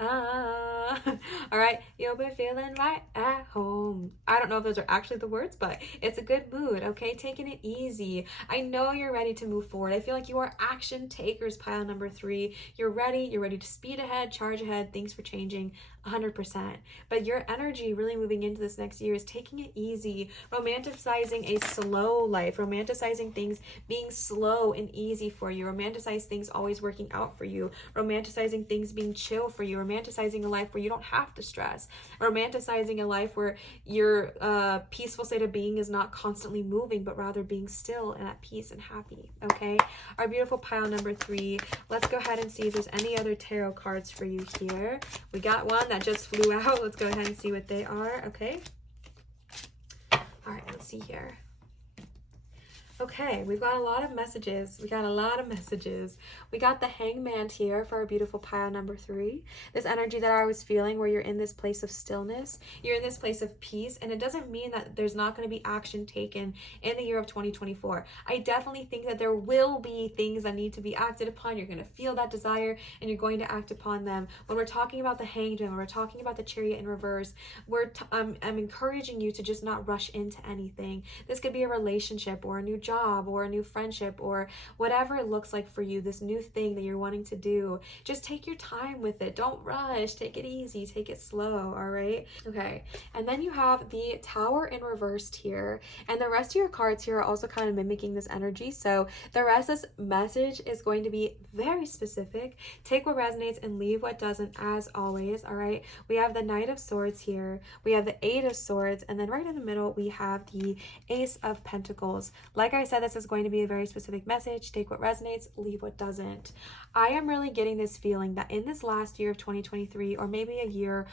All right, you'll be feeling right at home. I don't know if those are actually the words, but it's a good mood, okay? Taking it easy. I know you're ready to move forward. I feel like you are action takers, pile number 3. You're ready to speed ahead, charge ahead, things for changing 100%. But your energy really moving into this next year is taking it easy, romanticizing a slow life, romanticizing things being slow and easy for you, romanticize things always working out for you, romanticizing things being chill for you, romanticizing a life where you don't have to stress, romanticizing a life where your peaceful state of being is not constantly moving, but rather being still and at peace and happy, okay? Our beautiful pile number 3. Let's go ahead and see if there's any other tarot cards for you here. We got one that just flew out. Let's go ahead and see what they are, okay? All right, let's see here. Okay, we've got a lot of messages. We got the Hangman here for our beautiful pile number 3. This energy that I was feeling where you're in this place of stillness, you're in this place of peace, and it doesn't mean that there's not going to be action taken in the year of 2024. I definitely think that there will be things that need to be acted upon. You're going to feel that desire and you're going to act upon them. When we're talking about the Hanged Man, when we're talking about the Chariot in reverse, I'm encouraging you to just not rush into anything. This could be a relationship or a new job or a new friendship or whatever it looks like for you, this new thing that you're wanting to do. Just take your time with it. Don't rush. Take it easy. Take it slow, all right? Okay, and then you have the Tower in reversed here, and the rest of your cards here are also kind of mimicking this energy, so the rest of this message is going to be very specific. Take what resonates and leave what doesn't, as always, all right? We have the Knight of Swords here. We have the 8 of Swords, and then right in the middle, we have the Ace of Pentacles. Like I said, this is going to be a very specific message. Take what resonates, leave what doesn't. I am really getting this feeling that in this last year of 2023, or maybe a year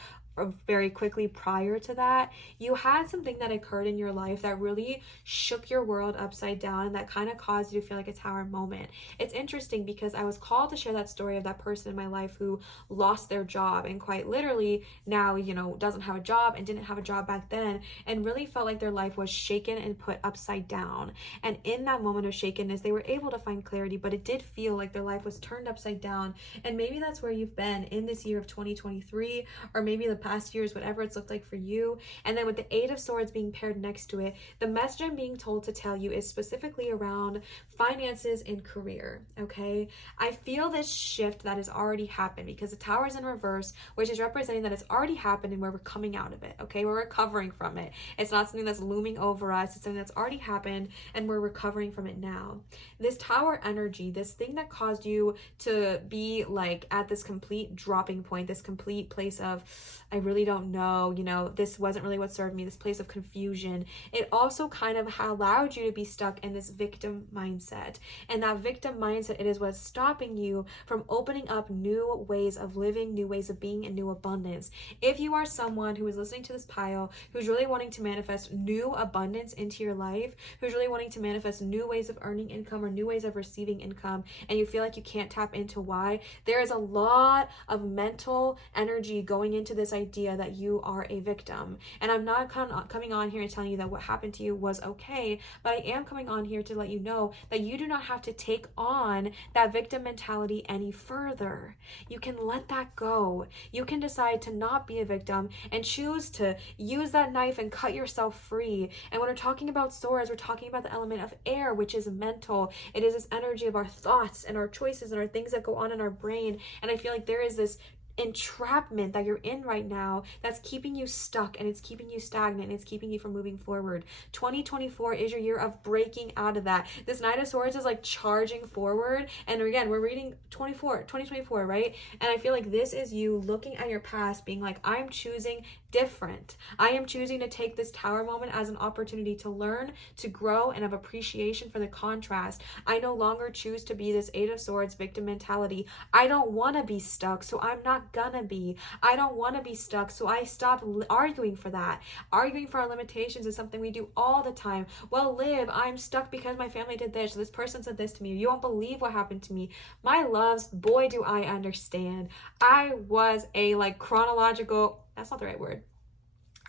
very quickly prior to that, you had something that occurred in your life that really shook your world upside down and that kind of caused you to feel like a tower moment. It's interesting because I was called to share that story of that person in my life who lost their job and quite literally now, doesn't have a job and didn't have a job back then, and really felt like their life was shaken and put upside down. And in that moment of shakenness, they were able to find clarity, but it did feel like their life was turned upside down. And maybe that's where you've been in this year of 2023, or maybe the past years, whatever it's looked like for you. And then with the 8 of Swords being paired next to it, the message I'm being told to tell you is specifically around finances and career, okay? I feel this shift that has already happened because the Tower is in reverse, which is representing that it's already happened and where we're coming out of it, okay? We're recovering from it. It's not something that's looming over us. It's something that's already happened and we're recovering from it now. This Tower energy, this thing that caused you to be like at this complete dropping point, this complete place of, I really don't know, this wasn't really what served me, this place of confusion. It also kind of allowed you to be stuck in this victim mindset. And that victim mindset, it is what's stopping you from opening up new ways of living, new ways of being, and new abundance. If you are someone who is listening to this pile, who's really wanting to manifest new abundance into your life, who's really wanting to manifest new ways of earning income or new ways of receiving income, and you feel like you can't tap into why, there is a lot of mental energy going into this idea idea that you are a victim. And I'm not coming on here and telling you that what happened to you was okay, but I am coming on here to let you know that you do not have to take on that victim mentality any further. You can let that go. You can decide to not be a victim and choose to use that knife and cut yourself free. And when we're talking about swords, we're talking about the element of air, which is mental. It is this energy of our thoughts and our choices and our things that go on in our brain. And I feel like there is this entrapment that you're in right now that's keeping you stuck, and it's keeping you stagnant, and it's keeping you from moving forward. 2024 is your year of breaking out of that. This Knight of Swords is like charging forward, and again, we're reading 2024, right? And I feel like this is you looking at your past being like, I'm choosing different. I am choosing to take this Tower moment as an opportunity to learn, to grow, and have appreciation for the contrast. I no longer choose to be this Eight of Swords victim mentality. I don't want to be stuck, so I'm not gonna be. I don't want to be stuck, so I stop arguing for that. Arguing for our limitations is something we do all the time. Well, Liv, I'm stuck because my family did this, or this person said this to me. You won't believe what happened to me. My loves, boy, do I understand. I was a chronological, that's not the right word.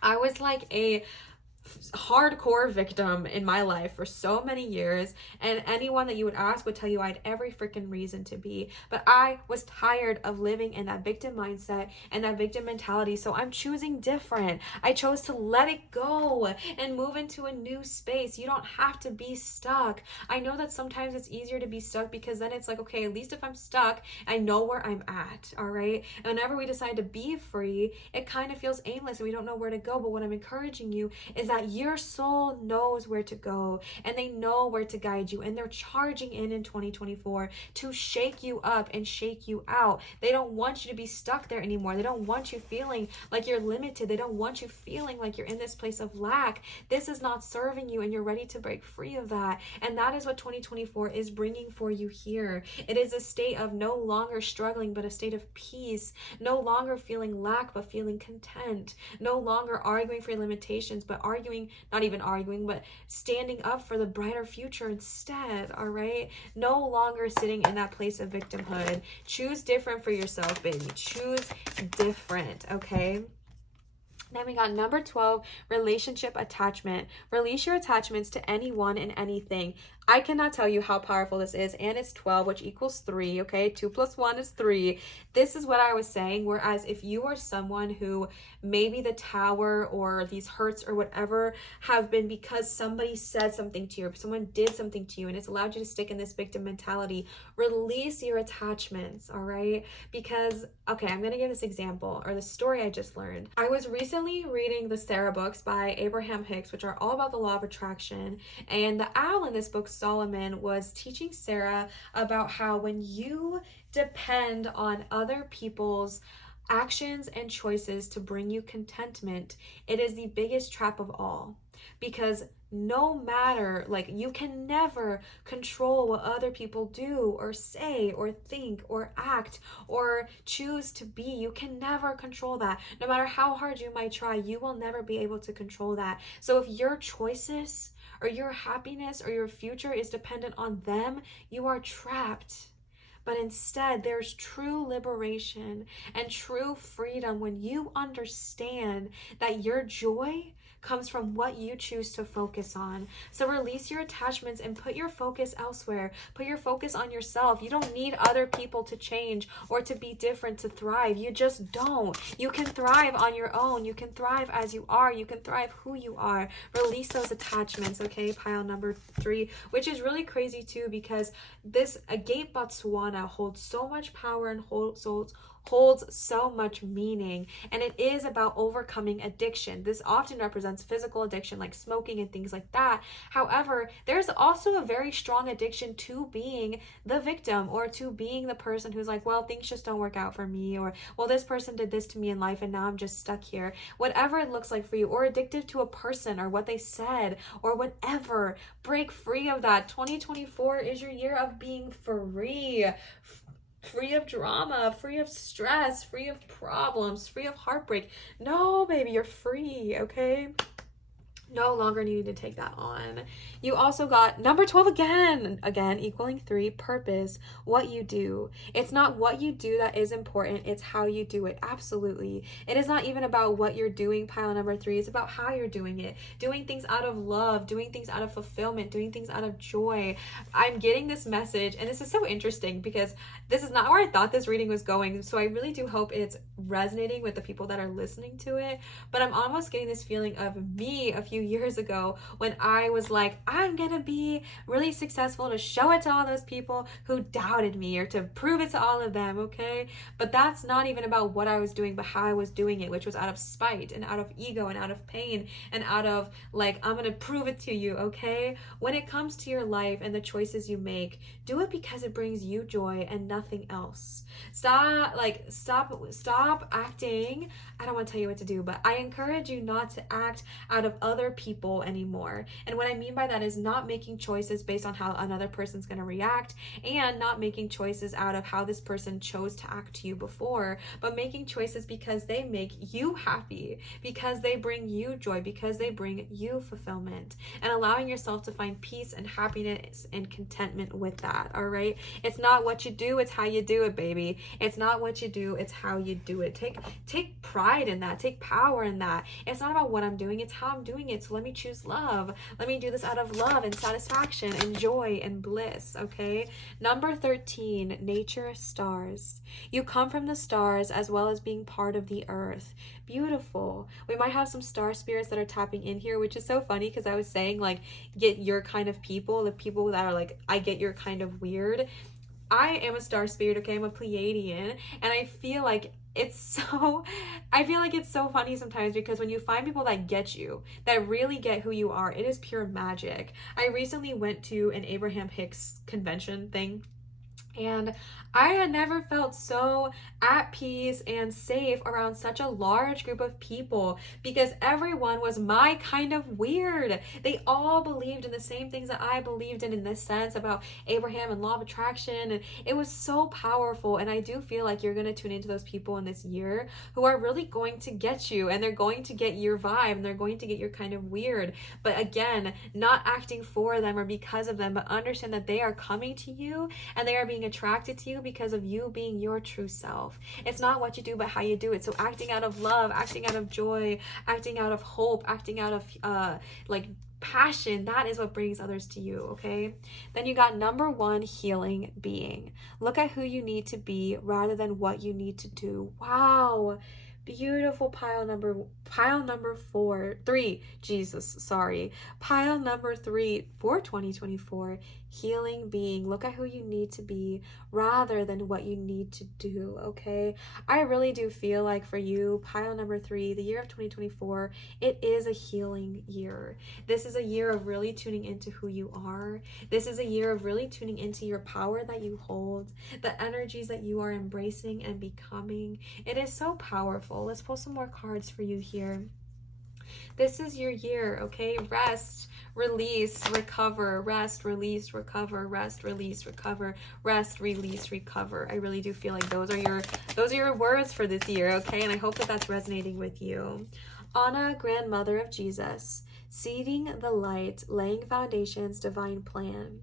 I was like a hardcore victim in my life for so many years, and anyone that you would ask would tell you I had every freaking reason to be, but I was tired of living in that victim mindset and that victim mentality, so I'm choosing different. I chose to let it go and move into a new space. You don't have to be stuck. I know that sometimes it's easier to be stuck because then it's like, okay, at least if I'm stuck, I know where I'm at, all right? And whenever we decide to be free, it kind of feels aimless and we don't know where to go, but what I'm encouraging you is that your soul knows where to go, and they know where to guide you, and they're charging in 2024 to shake you up and shake you out. They don't want you to be stuck there anymore. They don't want you feeling like you're limited. They don't want you feeling like you're in this place of lack. This is not serving you, and you're ready to break free of that. And that is what 2024 is bringing for you here. It is a state of no longer struggling, but a state of peace. No longer feeling lack, but feeling content. No longer arguing for your limitations, but not even arguing, but standing up for the brighter future instead, all right? No longer sitting in that place of victimhood. Choose different for yourself, baby. Choose different, okay? Then we got number 12, relationship attachment. Release your attachments to anyone and anything. I cannot tell you how powerful this is, and it's 12, which equals 3, okay? 2 plus 1 is 3. This is what I was saying, whereas if you are someone who maybe the Tower or these hurts or whatever have been because somebody said something to you or someone did something to you and it's allowed you to stick in this victim mentality, release your attachments, all right? Because, okay, I'm going to give this example or the story I just learned. I was recently reading the Sarah books by Abraham Hicks, which are all about the law of attraction, and the owl in this book, Solomon, was teaching Sarah about how when you depend on other people's actions and choices to bring you contentment, it is the biggest trap of all. Because no matter, you can never control what other people do or say or think or act or choose to be. You can never control that. No matter how hard you might try, you will never be able to control that. So if your choices or your happiness or your future is dependent on them, you are trapped. But instead, there's true liberation and true freedom when you understand that your joy comes from what you choose to focus on. So release your attachments and put your focus elsewhere. Put your focus on yourself. You don't need other people to change or to be different to thrive. You just don't. You can thrive on your own. You can thrive as you are. You can thrive who you are. Release those attachments, okay? Pile number 3, which is really crazy too, because this Agate Botswana holds so much power and holds so much meaning, and it is about overcoming addiction. This often represents physical addiction like smoking and things like that. However, there's also a very strong addiction to being the victim or to being the person who's like, well, things just don't work out for me, or well, this person did this to me in life and now I'm just stuck here. Whatever it looks like for you, or addicted to a person or what they said or whatever, break free of that. 2024 is your year of being free. Free of drama, free of stress, free of problems, free of heartbreak. No, baby, you're free, okay? no longer needing to take that on. You also got number 12 again equaling 3, purpose, what you do. It's not what you do that is important, it's how you do it. Absolutely. It is not even about what you're doing, pile number 3. It's about how you're doing it. Doing things out of love, doing things out of fulfillment, doing things out of joy. I'm getting this message, and this is so interesting because this is not where I thought this reading was going. So I really do hope it's resonating with the people that are listening to it. But I'm almost getting this feeling of me a few years ago when I was like, I'm gonna be really successful, to show it to all those people who doubted me, or to prove it to all of them, okay? But that's not even about what I was doing, but how I was doing it, which was out of spite and out of ego and out of pain and out of like, I'm gonna prove it to you, okay? When it comes to your life and the choices you make, do it because it brings you joy and nothing else. Stop acting. I don't want to tell you what to do, but I encourage you not to act out of other people anymore. And what I mean by that is not making choices based on how another person's going to react, and not making choices out of how this person chose to act to you before, but making choices because they make you happy, because they bring you joy, because they bring you fulfillment, and allowing yourself to find peace and happiness and contentment with that, all right? It's not what you do, it's how you do it, baby. It's not what you do, it's how you do it. Take pride in that, take power in that. It's not about what I'm doing, it's how I'm doing it. So let me choose love. Let me do this out of love and satisfaction and joy and bliss, okay? Number 13, nature, stars. You come from the stars as well as being part of the earth. Beautiful. We might have some star spirits that are tapping in here, which is so funny because I was saying like, get your kind of people, the people that are like, I get your kind of weird. I am a star spirit, okay? I'm a Pleiadian, and I feel like it's so funny sometimes because when you find people that get you, that really get who you are, it is pure magic. I recently went to an Abraham Hicks convention thing, and I had never felt so at peace and safe around such a large group of people because everyone was my kind of weird. They all believed in the same things that I believed in this sense about Abraham and law of attraction. And it was so powerful. And I do feel like you're going to tune into those people in this year who are really going to get you, and they're going to get your vibe, and they're going to get your kind of weird. But again, not acting for them or because of them, but understand that they are coming to you and they are being attracted to you because of you being your true self. It's not what you do, but how you do it. So acting out of love, acting out of joy, acting out of hope, acting out of like passion, that is what brings others to you, okay? Then you got number 1, healing being. Look at who you need to be rather than what you need to do. Wow. Beautiful. Pile number 3, pile number 3 for 2024, healing being. Look at who you need to be rather than what you need to do, okay? I really do feel like for you, pile number 3, the year of 2024, it is a healing year. This is a year of really tuning into who you are. This is a year of really tuning into your power that you hold, the energies that you are embracing and becoming. It is so powerful. Let's pull some more cards for you here. This is your year, okay? Rest, release, recover, rest, release, recover, rest, release, recover, rest, release, recover. I really do feel like those are your words for this year, okay? And I hope that that's resonating with you. Anna, grandmother of Jesus, seeding the light, laying foundations, divine plan.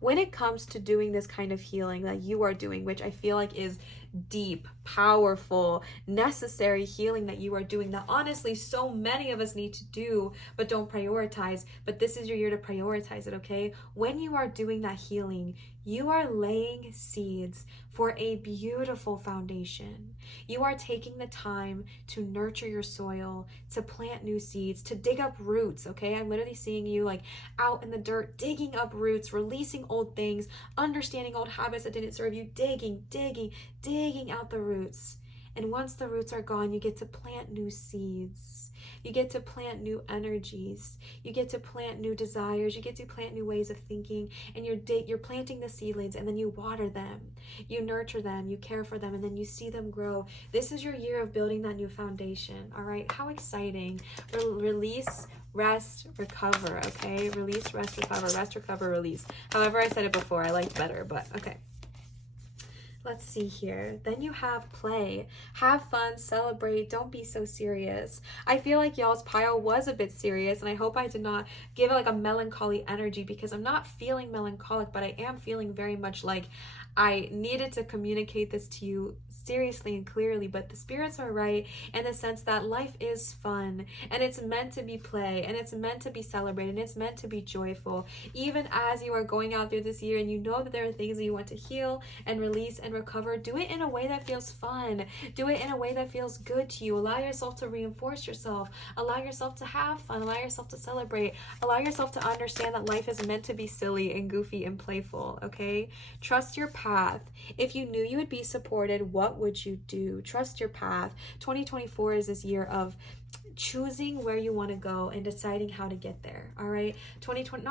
When it comes to doing this kind of healing that you are doing, which I feel like is deep, powerful, necessary healing that you are doing, that honestly so many of us need to do but don't prioritize, but this is your year to prioritize it, okay? When you are doing that healing, you are laying seeds for a beautiful foundation. You are taking the time to nurture your soil, to plant new seeds, to dig up roots, okay? I'm literally seeing you like out in the dirt, digging up roots, releasing old things, understanding old habits that didn't serve you, digging out the roots. And once the roots are gone, you get to plant new seeds. You get to plant new energies. You get to plant new desires. You get to plant new ways of thinking. And you're planting the seedlings, and then you water them. You nurture them. You care for them. And then you see them grow. This is your year of building that new foundation. All right. How exciting. Release, rest, recover. Okay. Release, rest, recover. Rest, recover, release. However I said it before, I liked better, but okay. Let's see here. Then you have play. Have fun, celebrate, don't be so serious. I feel like y'all's pile was a bit serious, and I hope I did not give it like a melancholy energy, because I'm not feeling melancholic, but I am feeling very much like I needed to communicate this to you seriously and clearly. But the spirits are right in the sense that life is fun, and it's meant to be play, and it's meant to be celebrated, and it's meant to be joyful. Even as you are going out through this year and you know that there are things that you want to heal and release and recover, do it in a way that feels fun. Do it in a way that feels good to you. Allow yourself to reinforce yourself. Allow yourself to have fun. Allow yourself to celebrate. Allow yourself to understand that life is meant to be silly and goofy and playful, okay? Trust your path. If you knew you would be supported, what would you do? Trust your path. 2024 is this year of choosing where you want to go and deciding how to get there. All right, 2020,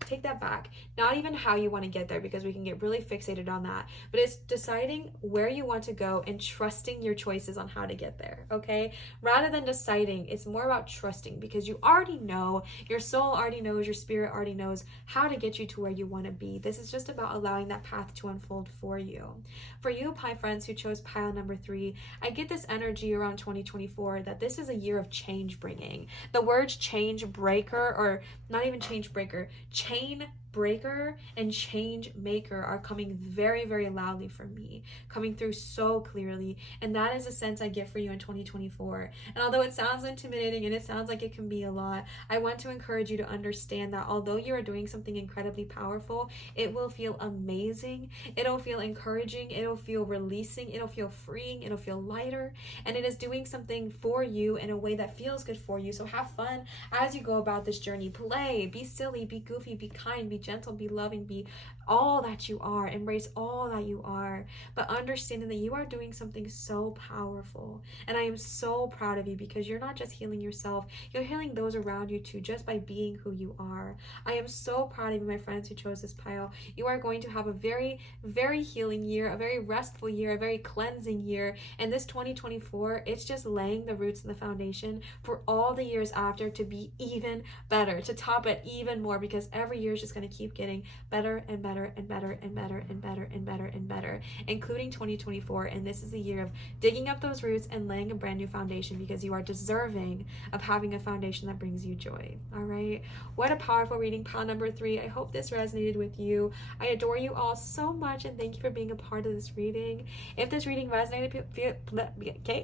take that back. Not even how you want to get there, because we can get really fixated on that, but it's deciding where you want to go and trusting your choices on how to get there. Okay, rather than deciding, it's more about trusting, because you already know, your soul already knows, your spirit already knows how to get you to where you want to be. This is just about allowing that path to unfold for you. For you, Pi friends who chose pile number 3, I get this energy around 2024 that this is a year of change bringing. The words change breaker, or not even change breaker, chain breaker and change maker are coming very, very loudly for me, coming through so clearly. And that is a sense I get for you in 2024. And although it sounds intimidating and it sounds like it can be a lot, I want to encourage you to understand that although you are doing something incredibly powerful, it will feel amazing. It'll feel encouraging. It'll feel releasing. It'll feel freeing. It'll feel lighter. And it is doing something for you in a way that feels good for you. So have fun as you go about this journey. Play, be silly, be goofy, be kind, be gentle, be loving, be all that you are, embrace all that you are, but understanding that you are doing something so powerful. And I am so proud of you, because you're not just healing yourself, you're healing those around you too, just by being who you are. I am so proud of you, my friends who chose this pile. You are going to have a very, very healing year, a very restful year, a very cleansing year. And this 2024, it's just laying the roots and the foundation for all the years after to be even better, to top it even more, because every year is just going to keep getting better and better and better and better and better and better and better, including 2024. And this is the year of digging up those roots and laying a brand new foundation, because you are deserving of having a foundation that brings you joy. All right, what a powerful reading, pile number 3. I hope this resonated with you. I adore you all so much, and thank you for being a part of this reading. If this reading resonated,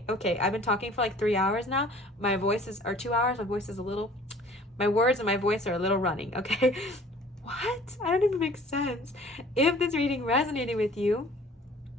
okay, I've been talking for like 3 hours now. My voice is, or 2 hours, my voice is a little, my words and my voice are a little running, okay? What? I don't even make sense. If this reading resonated with you,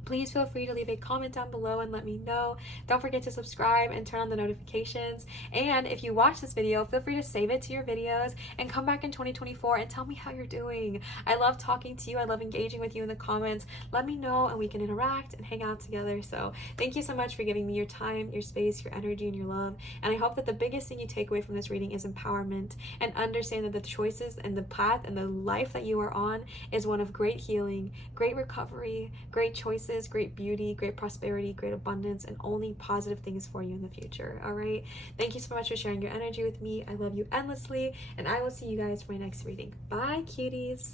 please feel free to leave a comment down below and let me know. Don't forget to subscribe and turn on the notifications. And if you watch this video, feel free to save it to your videos and come back in 2024 and tell me how you're doing. I love talking to you. I love engaging with you in the comments. Let me know and we can interact and hang out together. So thank you so much for giving me your time, your space, your energy, and your love. And I hope that the biggest thing you take away from this reading is empowerment, and understand that the choices and the path and the life that you are on is one of great healing, great recovery, great choices, great beauty, great prosperity, great abundance, and only positive things for you in the future. All right, thank you so much for sharing your energy with me. I love you endlessly, and I will see you guys for my next reading. Bye, cuties.